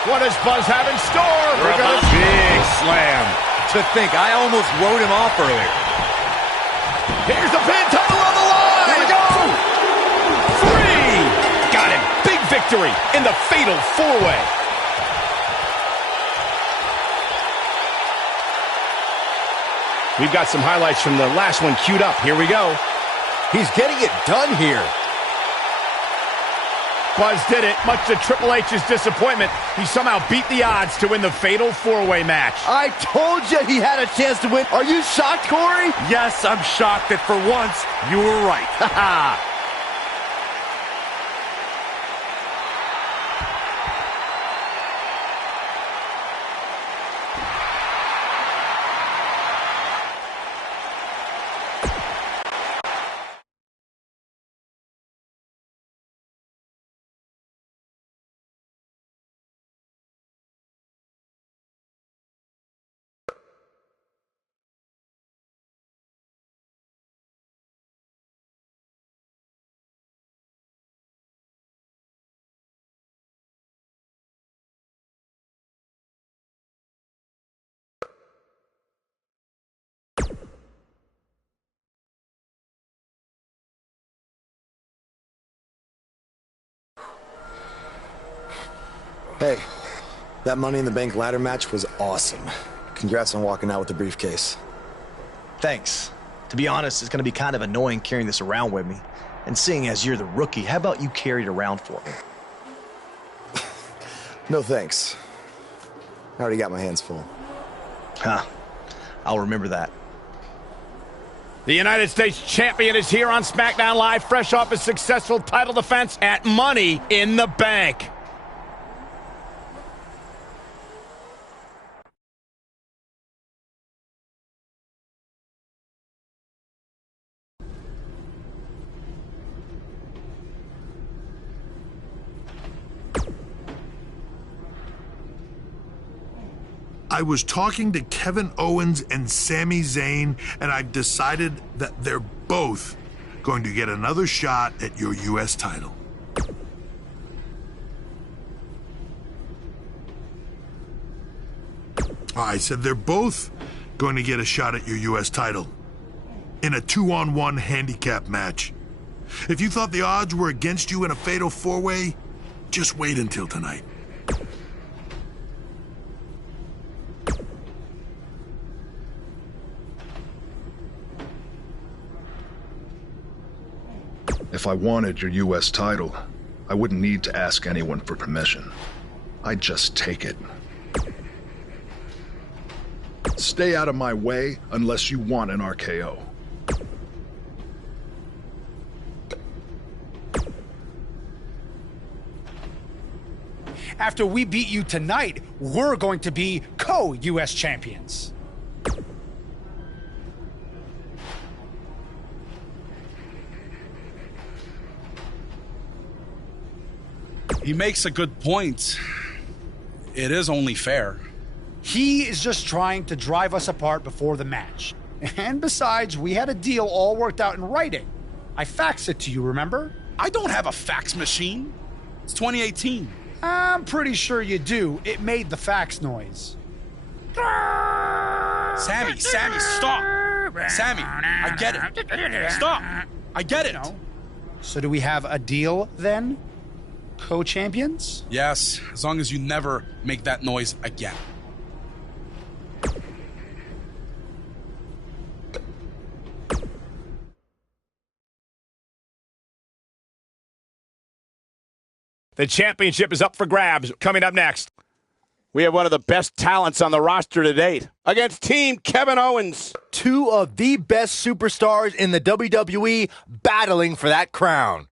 What does Buzz have in store? Big slam. To think, I almost wrote him off earlier. Here's the pin, title on the line. Here we go. 3. Got him. Big victory in the fatal 4-way. We've got some highlights from the last one queued up. Here we go. He's getting it done here. Buzz did it, much to Triple H's disappointment. He somehow beat the odds to win the fatal 4-way match. I told you he had a chance to win. Are you shocked, Corey? Yes, I'm shocked that for once, you were right. Hey, that Money in the Bank ladder match was awesome. Congrats on walking out with the briefcase. Thanks. To be honest, it's going to be kind of annoying carrying this around with me. And seeing as you're the rookie, how about you carry it around for me? No thanks. I already got my hands full. Huh. I'll remember that. The United States champion is here on SmackDown Live, fresh off a successful title defense at Money in the Bank. I was talking to Kevin Owens and Sami Zayn, and I've decided that they're both going to get another shot at your U.S. title. I said they're both going to get a shot at your U.S. title in a 2-on-1 handicap match. If you thought the odds were against you in a fatal four-way, just wait until tonight. If I wanted your U.S. title, I wouldn't need to ask anyone for permission. I'd just take it. Stay out of my way unless you want an RKO. After we beat you tonight, we're going to be co-U.S. champions. He makes a good point. It is only fair. He is just trying to drive us apart before the match. And besides, we had a deal all worked out in writing. I faxed it to you, remember? I don't have a fax machine. It's 2018. I'm pretty sure you do. It made the fax noise. Sammy, stop. Sammy, I get it. Stop. I get it. No. So do we have a deal then? Co-champions? Yes, as long as you never make that noise again. The championship is up for grabs. Coming up next, we have one of the best talents on the roster to date against Team Kevin Owens. Two of the best superstars in the WWE battling for that crown.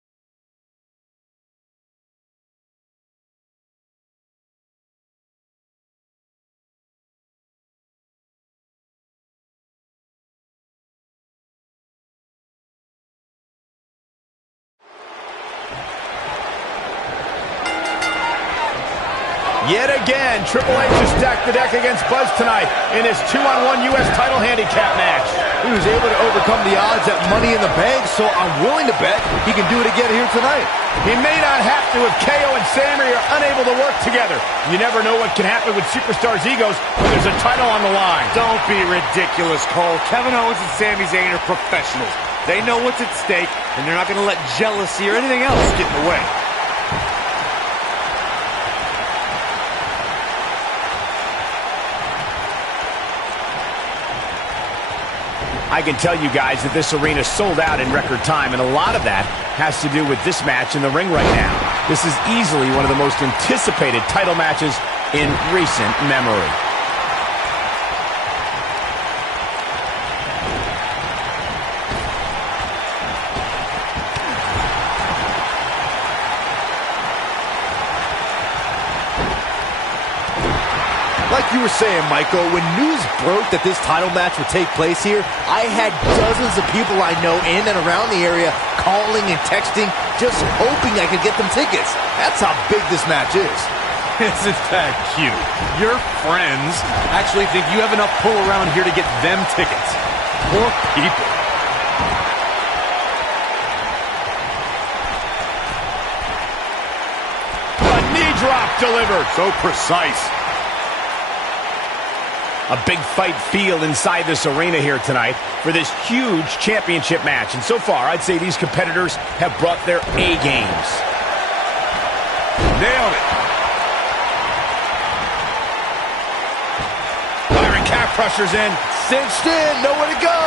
Yet again, Triple H has stacked the deck against Buzz tonight in his 2-on-1 U.S. title handicap match. He was able to overcome the odds at Money in the Bank, so I'm willing to bet he can do it again here tonight. He may not have to if KO and Sami are unable to work together. You never know what can happen with superstars' egos when there's a title on the line. Don't be ridiculous, Cole. Kevin Owens and Sami Zayn are professionals. They know what's at stake, and they're not going to let jealousy or anything else get in the way. I can tell you guys that this arena sold out in record time, and a lot of that has to do with this match in the ring right now. This is easily one of the most anticipated title matches in recent memory. Like you were saying, Michael, when news broke that this title match would take place here, I had dozens of people I know in and around the area calling and texting, just hoping I could get them tickets. That's how big this match is. Isn't that cute? Your friends actually think you have enough pull around here to get them tickets. Poor people. A knee drop delivered. So precise. A big fight feel inside this arena here tonight for this huge championship match. And so far, I'd say these competitors have brought their A-games. Nailed it. Byron calf crushers in. Cinched in, nowhere to go.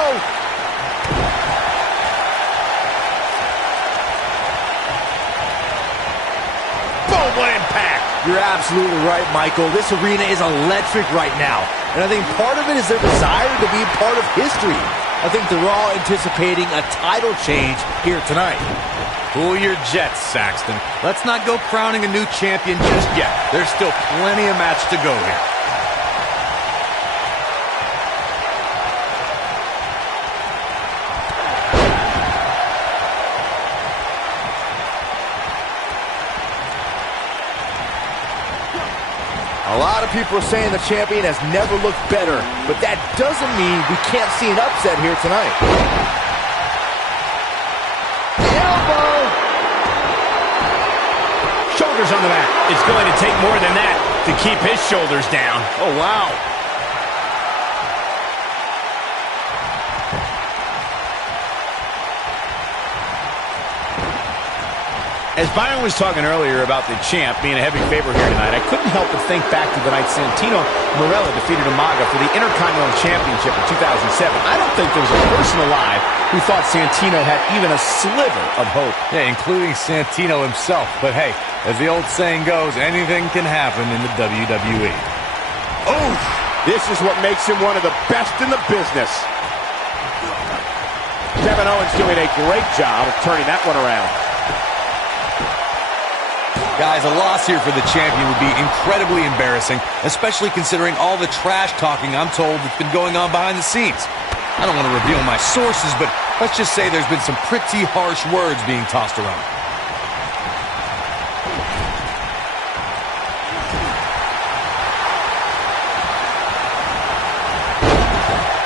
Boom, what impact. You're absolutely right, Michael. This arena is electric right now. And I think part of it is their desire to be part of history. I think they're all anticipating a title change here tonight. Cool your jets, Saxton. Let's not go crowning a new champion just yet. There's still plenty of match to go here. A lot of people are saying the champion has never looked better, but that doesn't mean we can't see an upset here tonight. The elbow! Shoulders on the mat. It's going to take more than that to keep his shoulders down. Oh, wow. As Byron was talking earlier about the champ being a heavy favorite here tonight, I couldn't help but think back to the night Santino Marella defeated Umaga for the Intercontinental Championship in 2007. I don't think there was a person alive who thought Santino had even a sliver of hope. Yeah, including Santino himself. But hey, as the old saying goes, anything can happen in the WWE. Oh, this is what makes him one of the best in the business. Kevin Owens doing a great job of turning that one around. Guys, a loss here for the champion would be incredibly embarrassing, especially considering all the trash talking I'm told that's been going on behind the scenes. I don't want to reveal my sources, but let's just say there's been some pretty harsh words being tossed around.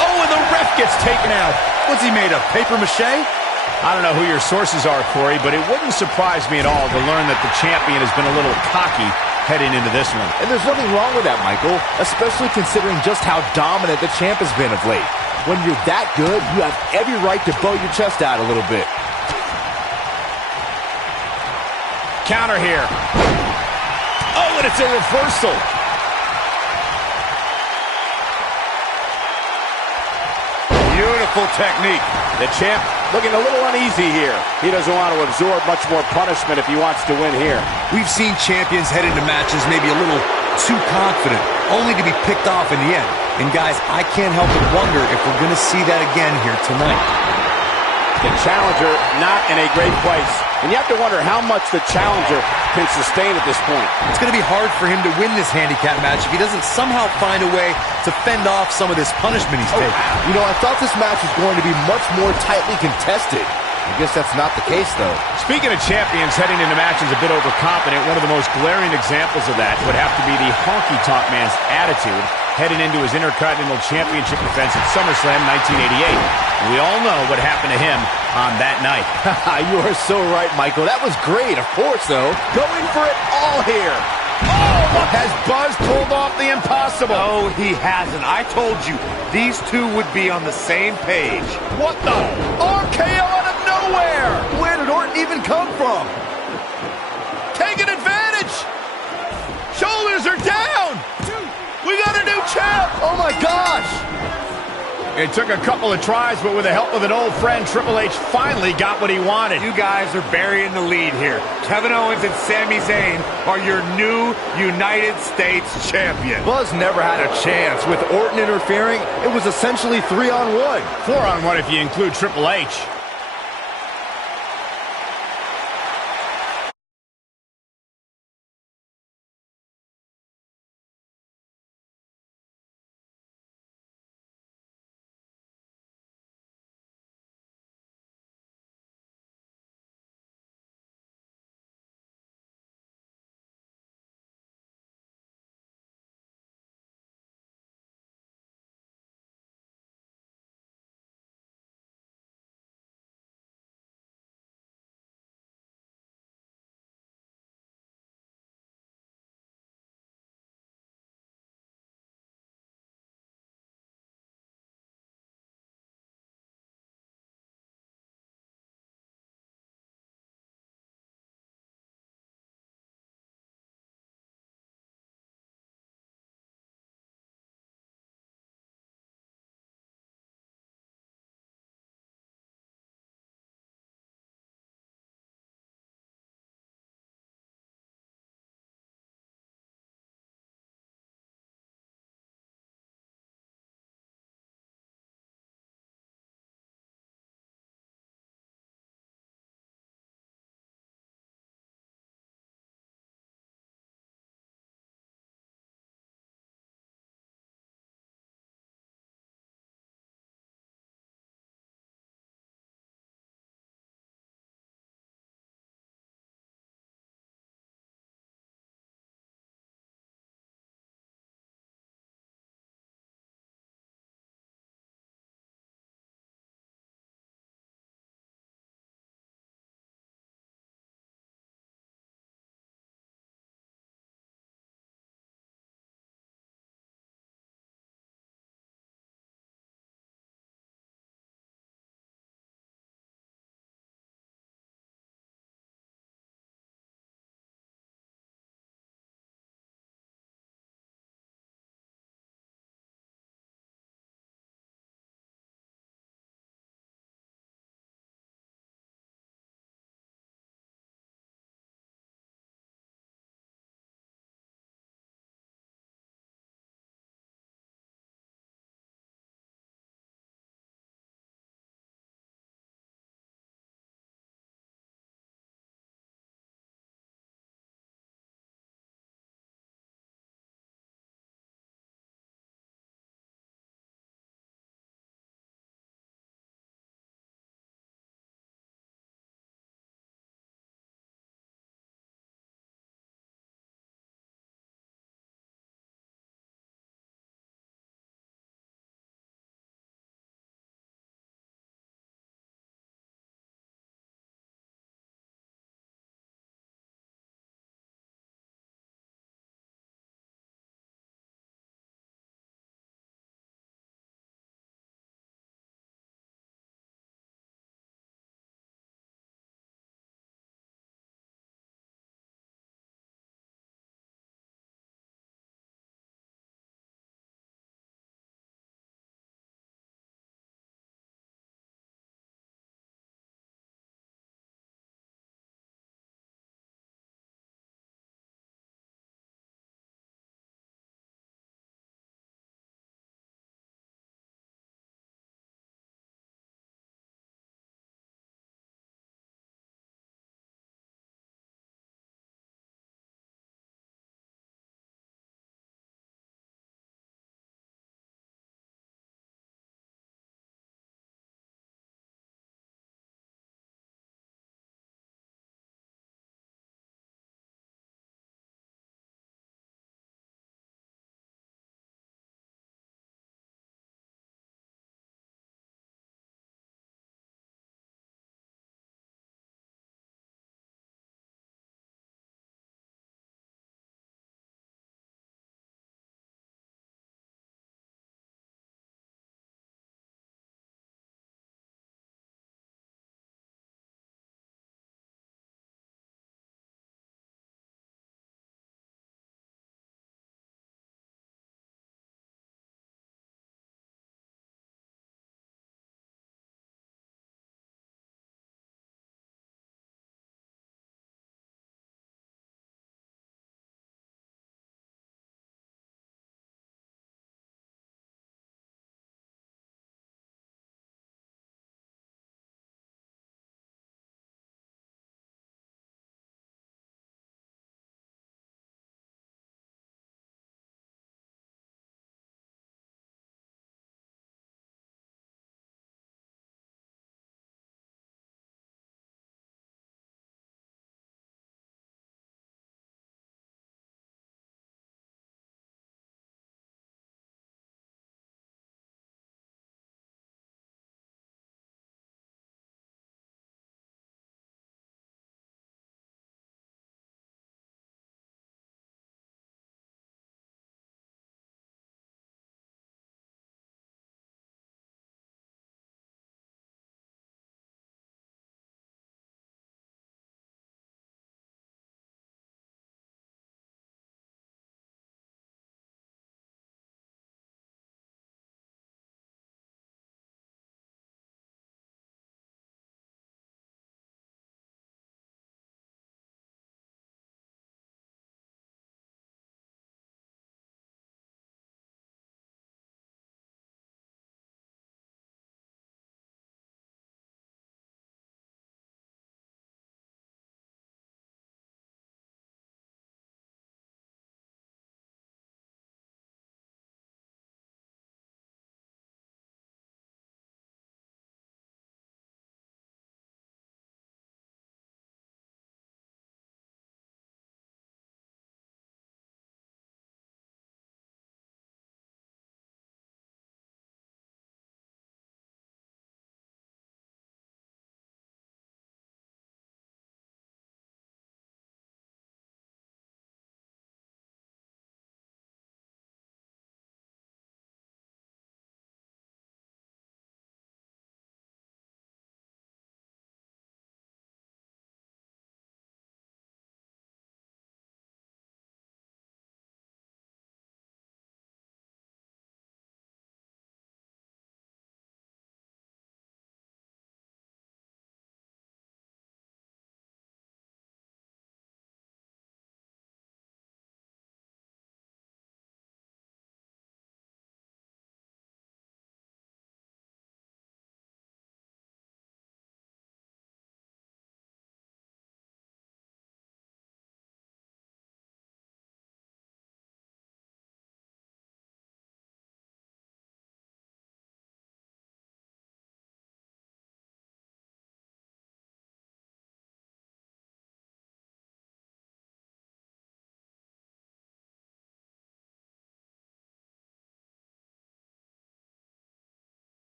Oh, and the ref gets taken out. What's he made of, paper mache? I don't know who your sources are, Corey, but it wouldn't surprise me at all to learn that the champion has been a little cocky heading into this one. And there's nothing wrong with that, Michael, especially considering just how dominant the champ has been of late. When you're that good, you have every right to bow your chest out a little bit. Counter here. Oh, and it's a reversal. Beautiful technique. The champ looking a little uneasy here. He doesn't want to absorb much more punishment if he wants to win here. We've seen champions head into matches maybe a little too confident, only to be picked off in the end. And guys, I can't help but wonder if we're going to see that again here tonight. The challenger not in a great place. And you have to wonder how much the challenger can sustain at this point. It's going to be hard for him to win this handicap match if he doesn't somehow find a way to fend off some of this punishment he's taking. You know, I thought this match was going to be much more tightly contested. I guess that's not the case, though. Speaking of champions heading into matches a bit overconfident, one of the most glaring examples of that would have to be the honky-tonk man's attitude heading into his Intercontinental Championship defense at SummerSlam 1988. We all know what happened to him on that night. You are so right, Michael. That was great, of course, though. Going for it all here. Oh, look, has Buzz pulled off the impossible? No, he hasn't. I told you, these two would be on the same page. What the? RKO out of nowhere! Where did Orton even come from? Taking advantage! Shoulders are down! We got a new champ! Oh my gosh! It took a couple of tries, but with the help of an old friend, Triple H finally got what he wanted. You guys are burying the lead here. Kevin Owens and Sami Zayn are your new United States champion. Buzz never had a chance. With Orton interfering, it was essentially 3-on-1. 4-on-1 if you include Triple H.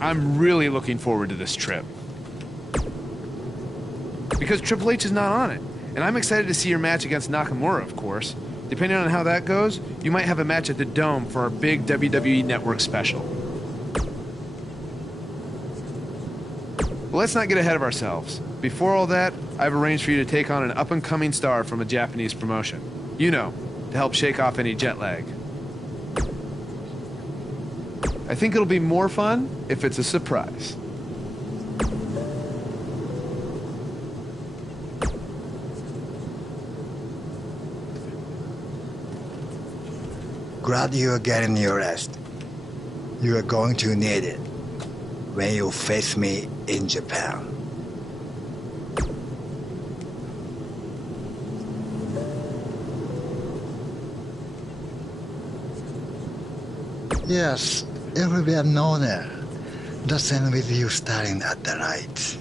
I'm really looking forward to this trip. Because Triple H is not on it. And I'm excited to see your match against Nakamura, of course. Depending on how that goes, you might have a match at the Dome for our big WWE Network special. But let's not get ahead of ourselves. Before all that, I've arranged for you to take on an up-and-coming star from a Japanese promotion. You know, to help shake off any jet lag. I think it'll be more fun if it's a surprise. Glad you are getting your rest. You are going to need it when you face me in Japan. Yes, it will be an honor. Just end with you staring at the lights.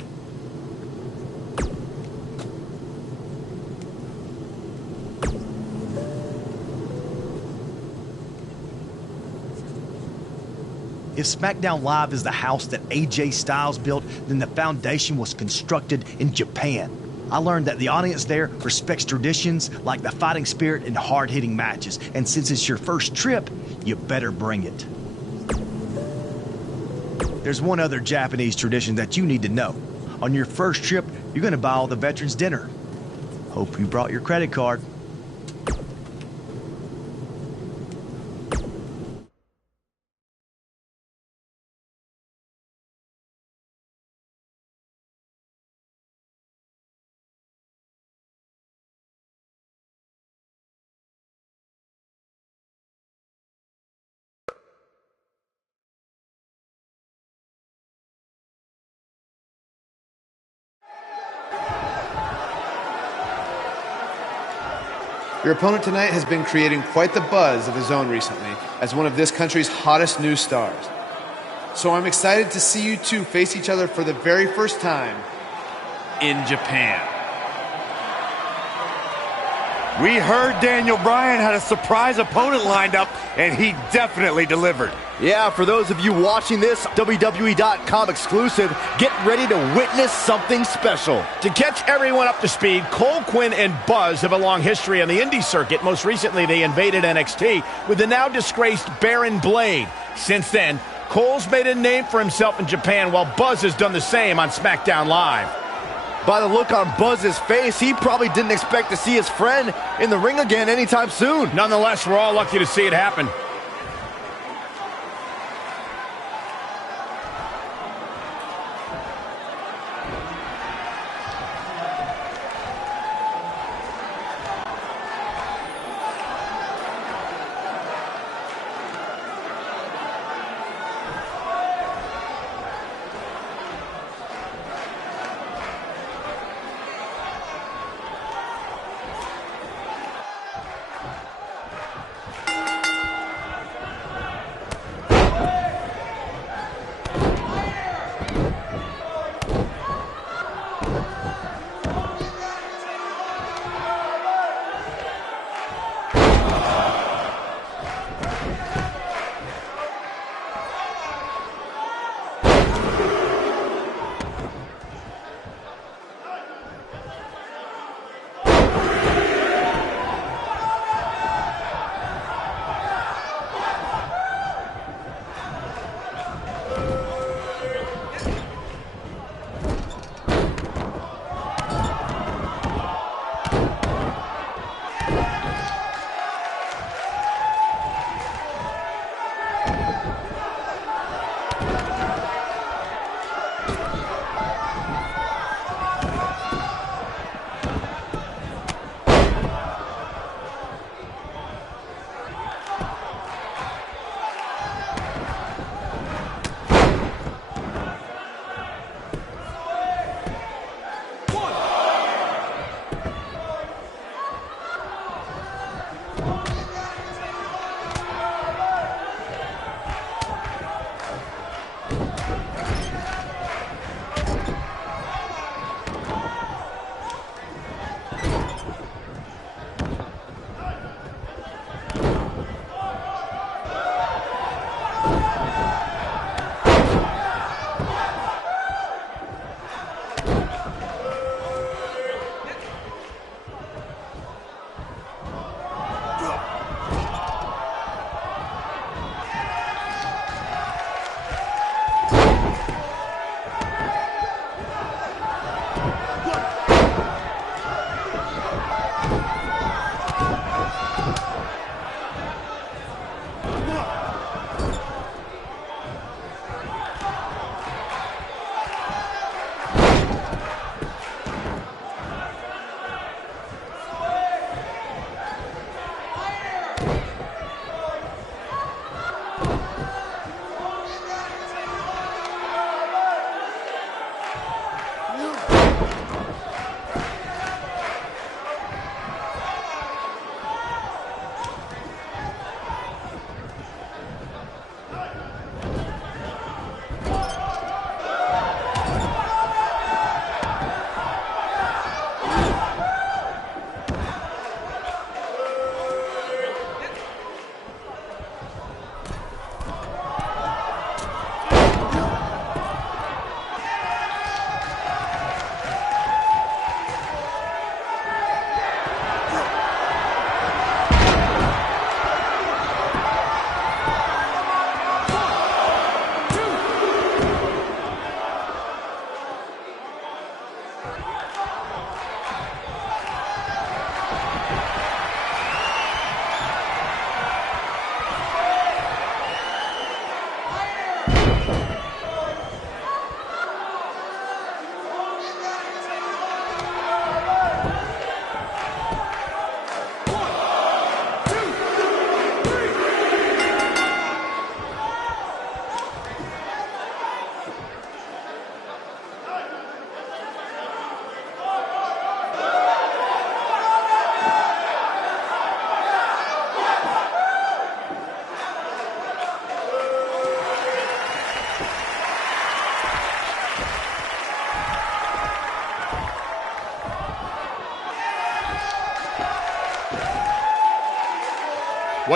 If SmackDown Live is the house that AJ Styles built, then the foundation was constructed in Japan. I learned that the audience there respects traditions like the fighting spirit and hard-hitting matches. And since it's your first trip, you better bring it. There's one other Japanese tradition that you need to know. On your first trip, you're going to buy all the veterans dinner. Hope you brought your credit card. Your opponent tonight has been creating quite the buzz of his own recently as one of this country's hottest new stars. So I'm excited to see you two face each other for the very first time in Japan. We heard Daniel Bryan had a surprise opponent lined up, and he definitely delivered. Yeah, for those of you watching this WWE.com exclusive, get ready to witness something special. To catch everyone up to speed, Cole, Quinn, and Buzz have a long history on the indie circuit. Most recently, they invaded NXT with the now disgraced Baron Blade. Since then, Cole's made a name for himself in Japan, while Buzz has done the same on SmackDown Live. By the look on Buzz's face, he probably didn't expect to see his friend in the ring again anytime soon. Nonetheless, we're all lucky to see it happen.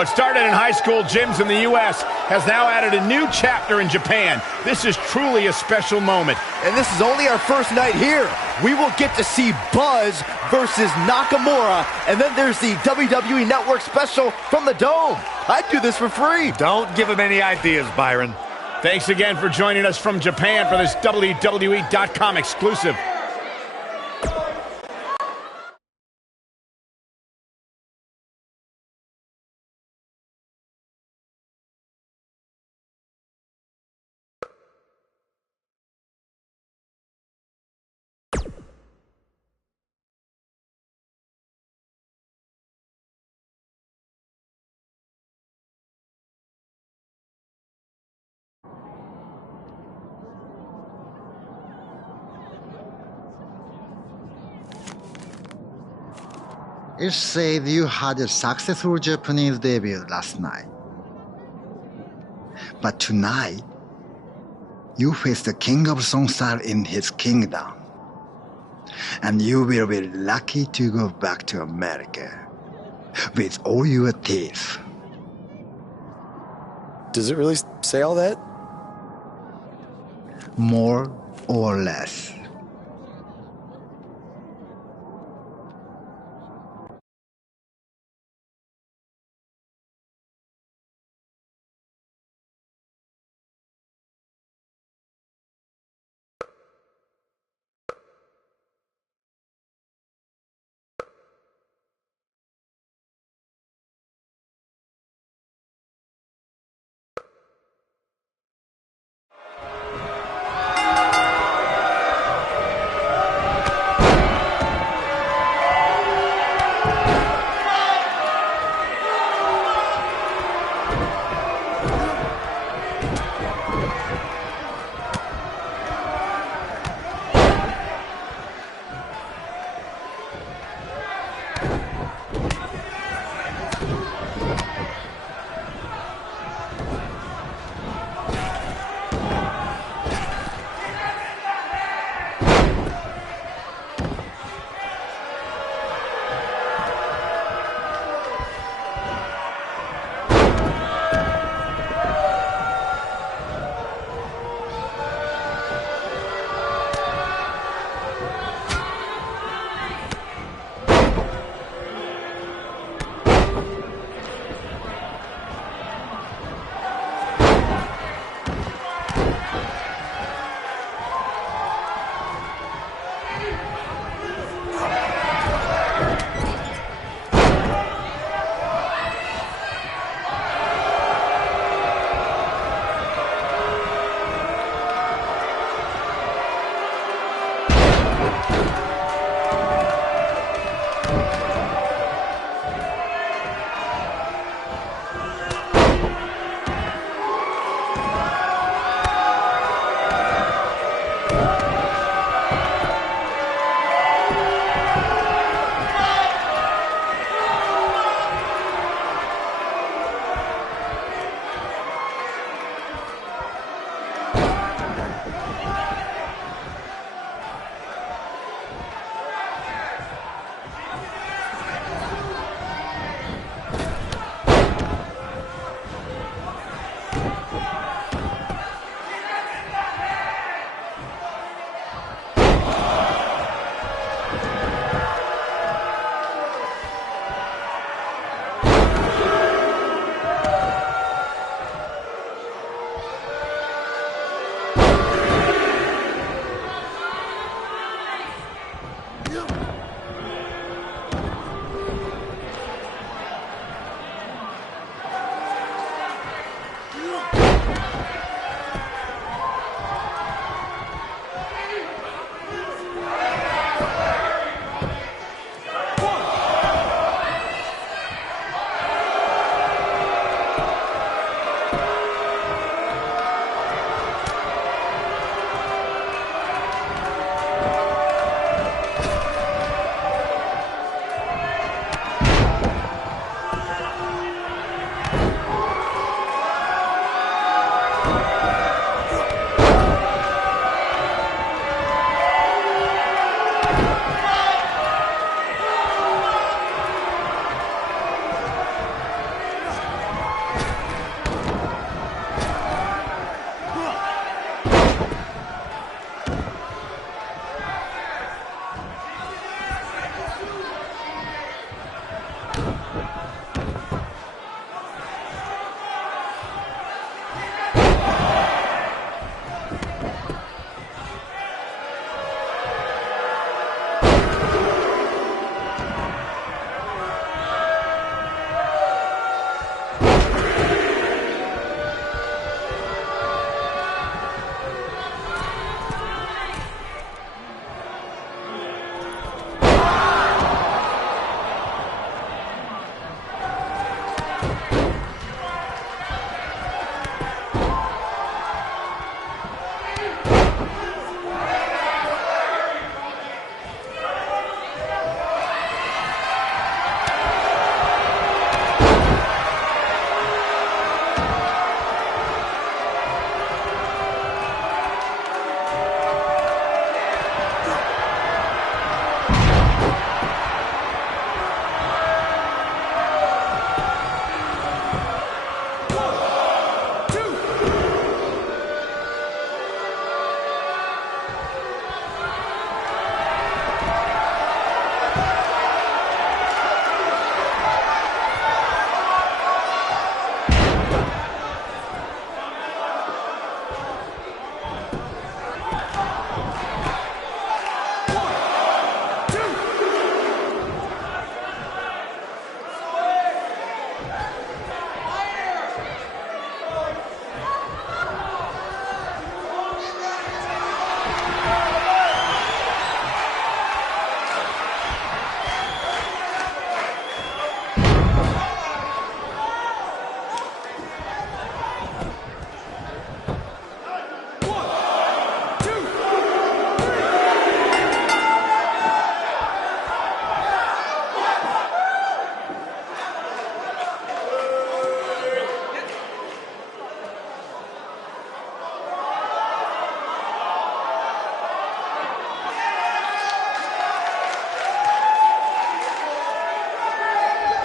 What started in high school gyms in the U.S. has now added a new chapter in Japan. This is truly a special moment. And this is only our first night here. We will get to see Buzz versus Nakamura, and then there's the WWE Network special from the Dome. I'd do this for free. Don't give him any ideas, Byron. Thanks again for joining us from Japan for this WWE.com exclusive. It said you had a successful Japanese debut last night. But tonight, you face the king of songstyle in his kingdom. And you will be lucky to go back to America with all your teeth. Does it really say all that? More or less.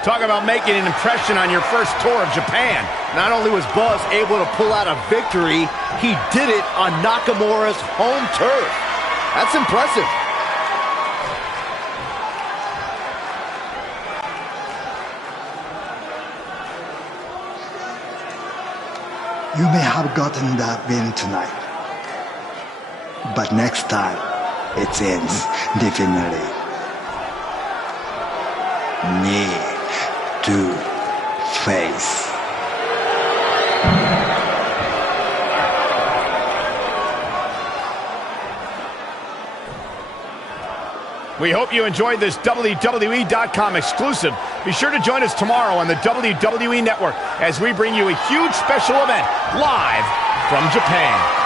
Talk about making an impression on your first tour of Japan. Not only was Buzz able to pull out a victory, he did it on Nakamura's home turf. That's impressive. You may have gotten that win tonight, but next time it ends differently. Knee to face. We hope you enjoyed this WWE.com exclusive. Be sure to join us tomorrow on the WWE Network as we bring you a huge special event live from Japan.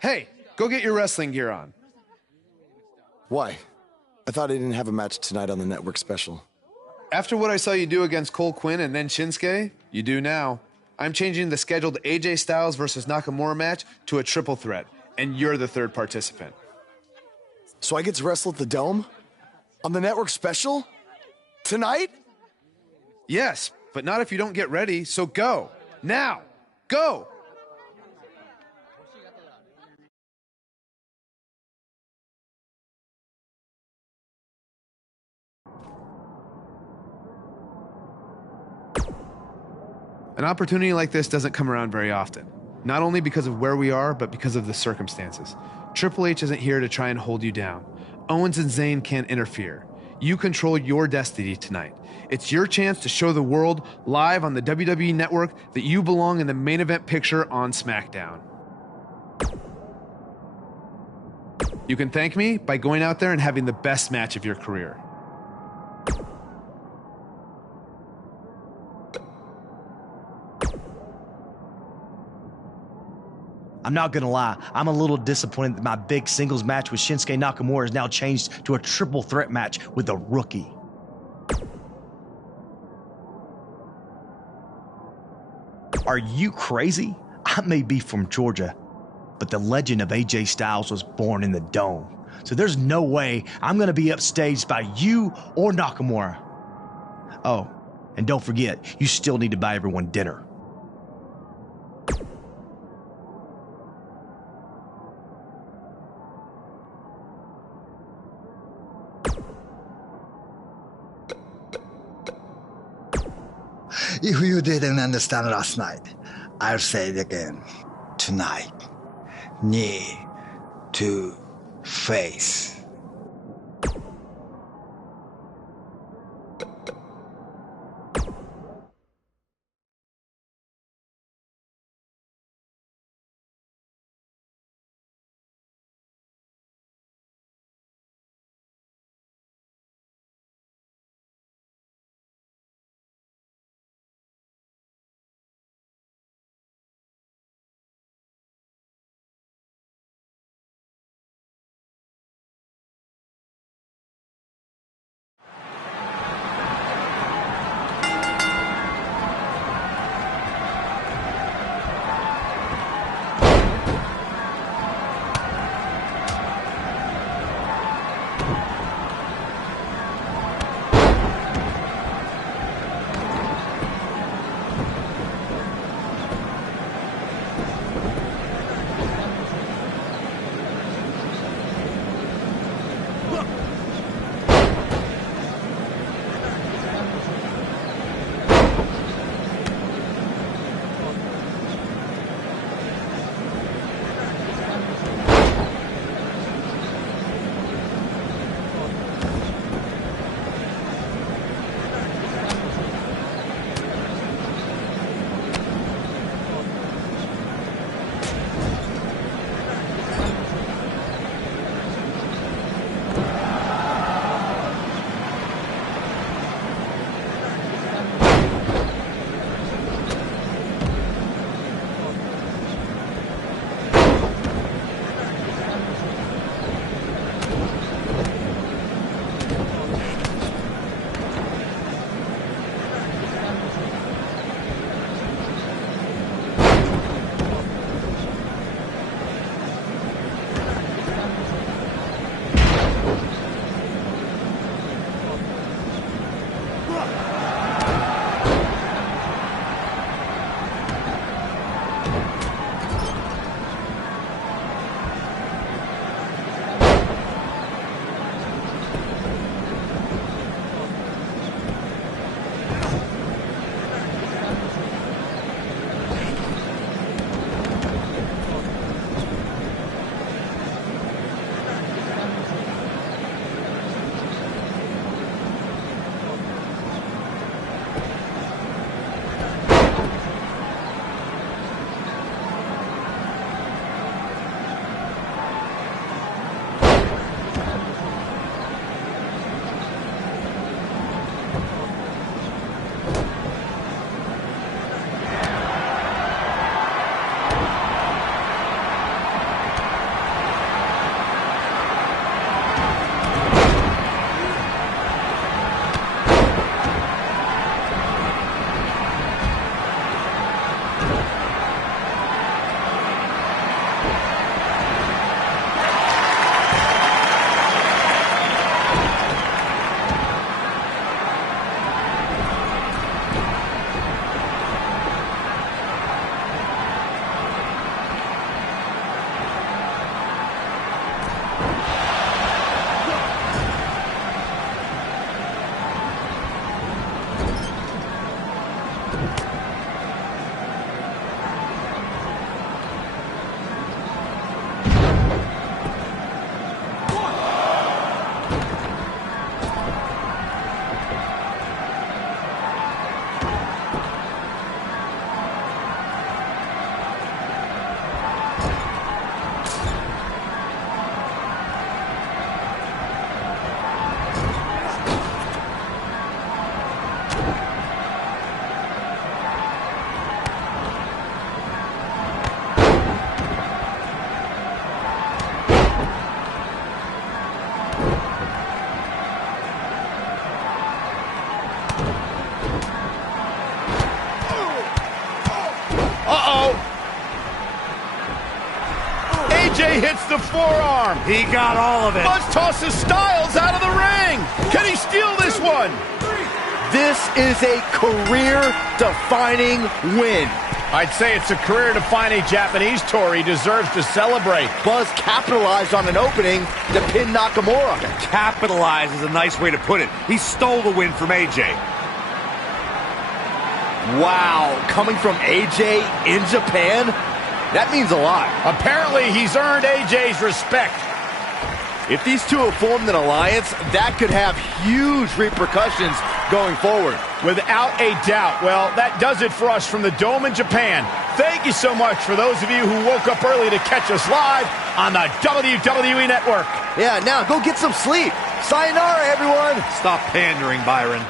Hey, go get your wrestling gear on. Why? I thought I didn't have a match tonight on the network special. After what I saw you do against Cole Quinn and then Shinsuke, you do now. I'm changing the scheduled AJ Styles versus Nakamura match to a triple threat, and you're the third participant. So I get to wrestle at the Dome? On the network special? Tonight? Yes, but not if you don't get ready, so go. Now. Go! An opportunity like this doesn't come around very often. Not only because of where we are, but because of the circumstances. Triple H isn't here to try and hold you down. Owens and Zayn can't interfere. You control your destiny tonight. It's your chance to show the world live on the WWE Network that you belong in the main event picture on SmackDown. You can thank me by going out there and having the best match of your career. I'm not gonna lie, I'm a little disappointed that my big singles match with Shinsuke Nakamura is now changed to a triple threat match with a rookie. Are you crazy? I may be from Georgia, but the legend of AJ Styles was born in the Dome. So there's no way I'm gonna be upstaged by you or Nakamura. Oh, and don't forget, you still need to buy everyone dinner. If you didn't understand last night, I'll say it again. Tonight, knee to face. AJ hits the forearm. He got all of it. Buzz tosses Styles out of the ring. Can he steal this one? This is a career-defining win. I'd say it's a career-defining Japanese tour. He deserves to celebrate. Buzz capitalized on an opening to pin Nakamura. Capitalize is a nice way to put it. He stole the win from AJ. Wow, coming from AJ in Japan, that means a lot. Apparently, he's earned AJ's respect. If these two have formed an alliance, that could have huge repercussions going forward. Without a doubt. Well, that does it for us from the Dome in Japan. Thank you so much for those of you who woke up early to catch us live on the WWE Network. Yeah, now go get some sleep. Sayonara, everyone. Stop pandering, Byron.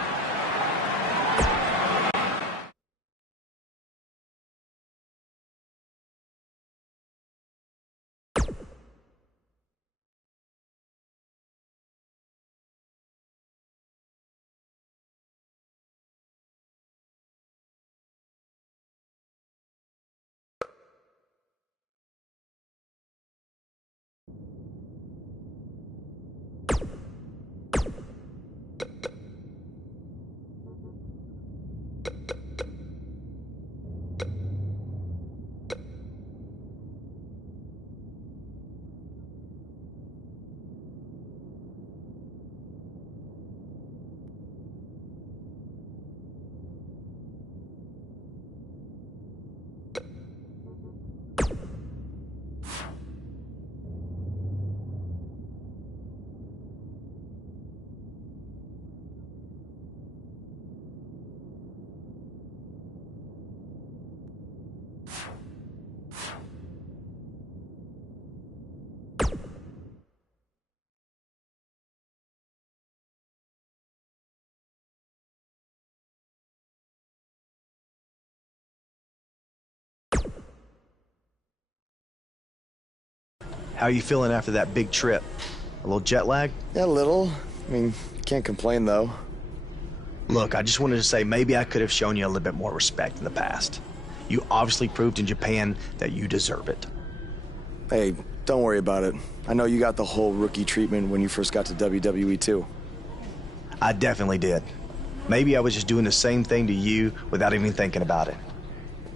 How are you feeling after that big trip? A little jet lag? Yeah, a little. I mean, can't complain, though. Look, I just wanted to say maybe I could have shown you a little bit more respect in the past. You obviously proved in Japan that you deserve it. Hey, Don't worry about it. I know you got the whole rookie treatment when you first got to WWE too. I definitely did. Maybe I was just doing the same thing to you without even thinking about it.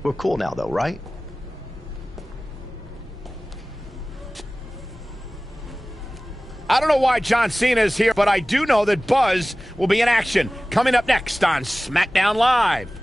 We're cool now though, right? I don't know why John Cena is here, but I do know that Buzz will be in action. Coming up next on SmackDown Live.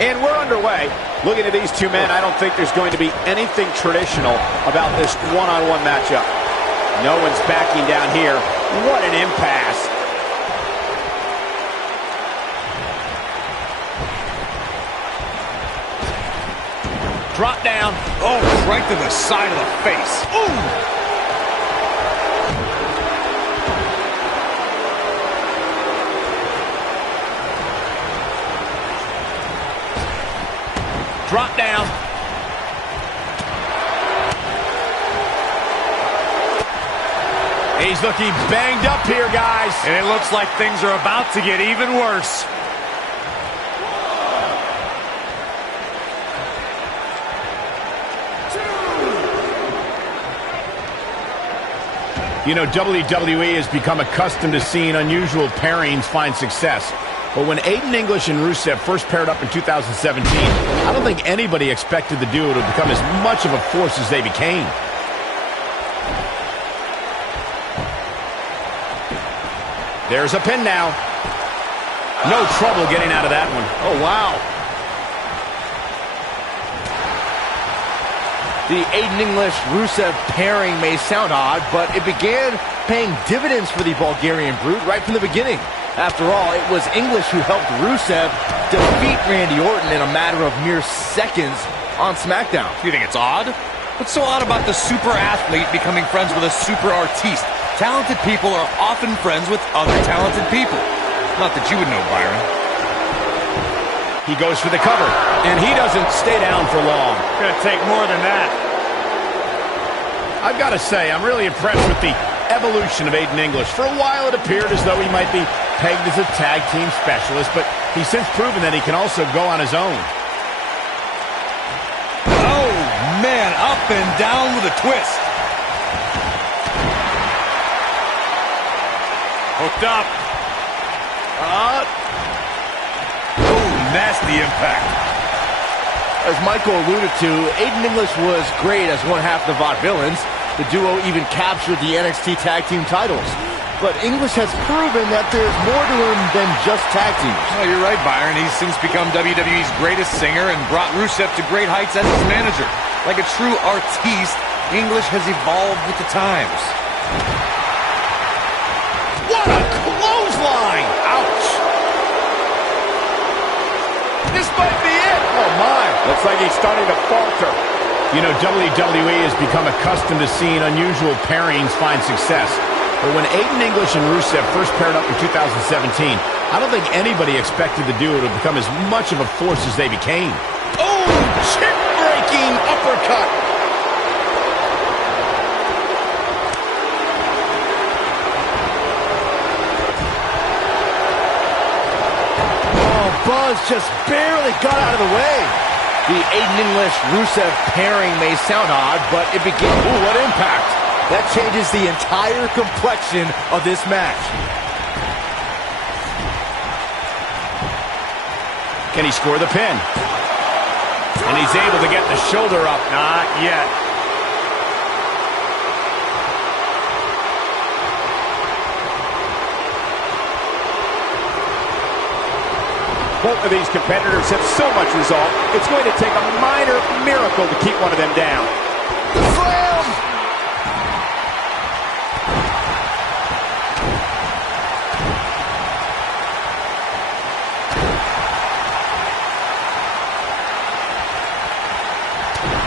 And we're underway. Looking at these two men, I don't think there's going to be anything traditional about this one-on-one matchup. No one's backing down here. What an impasse. Drop down. Oh, right to the side of the face. Ooh! Drop down. He's looking banged up here, guys. And it looks like things are about to get even worse. You know, WWE has become accustomed to seeing unusual pairings find success. But when Aiden English and Rusev first paired up in 2017, I don't think anybody expected the duo to become as much of a force as they became. There's a pin now. No trouble getting out of that one. Oh, wow. The Aiden English-Rusev pairing may sound odd, but it began paying dividends for the Bulgarian Brute right from the beginning. After all, it was English who helped Rusev defeat Randy Orton in a matter of mere seconds on SmackDown. You think it's odd? What's so odd about the super athlete becoming friends with a super artiste? Talented people are often friends with other talented people. Not that you would know, Byron. He goes for the cover, and he doesn't stay down for long. Gonna take more than that. I've got to say, I'm really impressed with the evolution of Aiden English. For a while, it appeared as though he might be pegged as a tag team specialist, but he's since proven that he can also go on his own. Oh, man, up and down with a twist. Hooked up. Oh, nasty impact. As Michael alluded to, Aiden English was great as one half of the Vaudevillains. The duo even captured the NXT Tag Team titles. But English has proven that there's more to him than just tag teams. Oh, you're right, Byron. He's since become WWE's greatest singer and brought Rusev to great heights as his manager. Like a true artiste, English has evolved with the times. What a clothesline! Ouch! This might be it! Oh, my! Looks like he's starting to falter. You know, WWE has become accustomed to seeing unusual pairings find success. But when Aiden English and Rusev first paired up in 2017, I don't think anybody expected the duo to become as much of a force as they became. Oh, chip-breaking uppercut! Oh, Buzz just barely got out of the way. The Aiden English-Rusev pairing may sound odd, but it began... Ooh, what impact! That changes the entire complexion of this match. Can he score the pin? And he's able to get the shoulder up. Not yet. Both of these competitors have so much resolve, it's going to take a minor miracle to keep one of them down. Slam!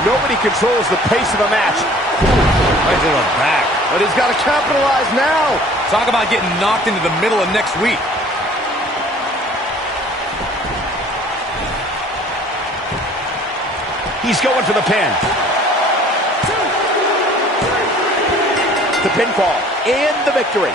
Nobody he controls the pace of the match. Right to the back. But he's got to capitalize now. Talk about getting knocked into the middle of next week. He's going for the pin. The pinfall and the victory.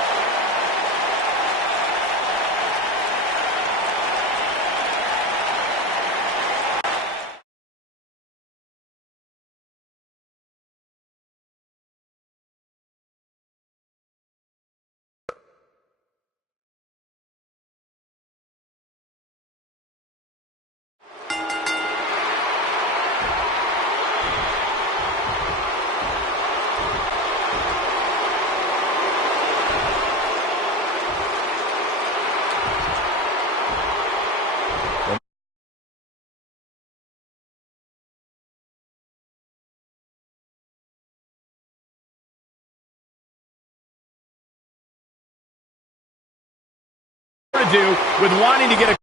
To do with wanting to get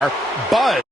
a buzz.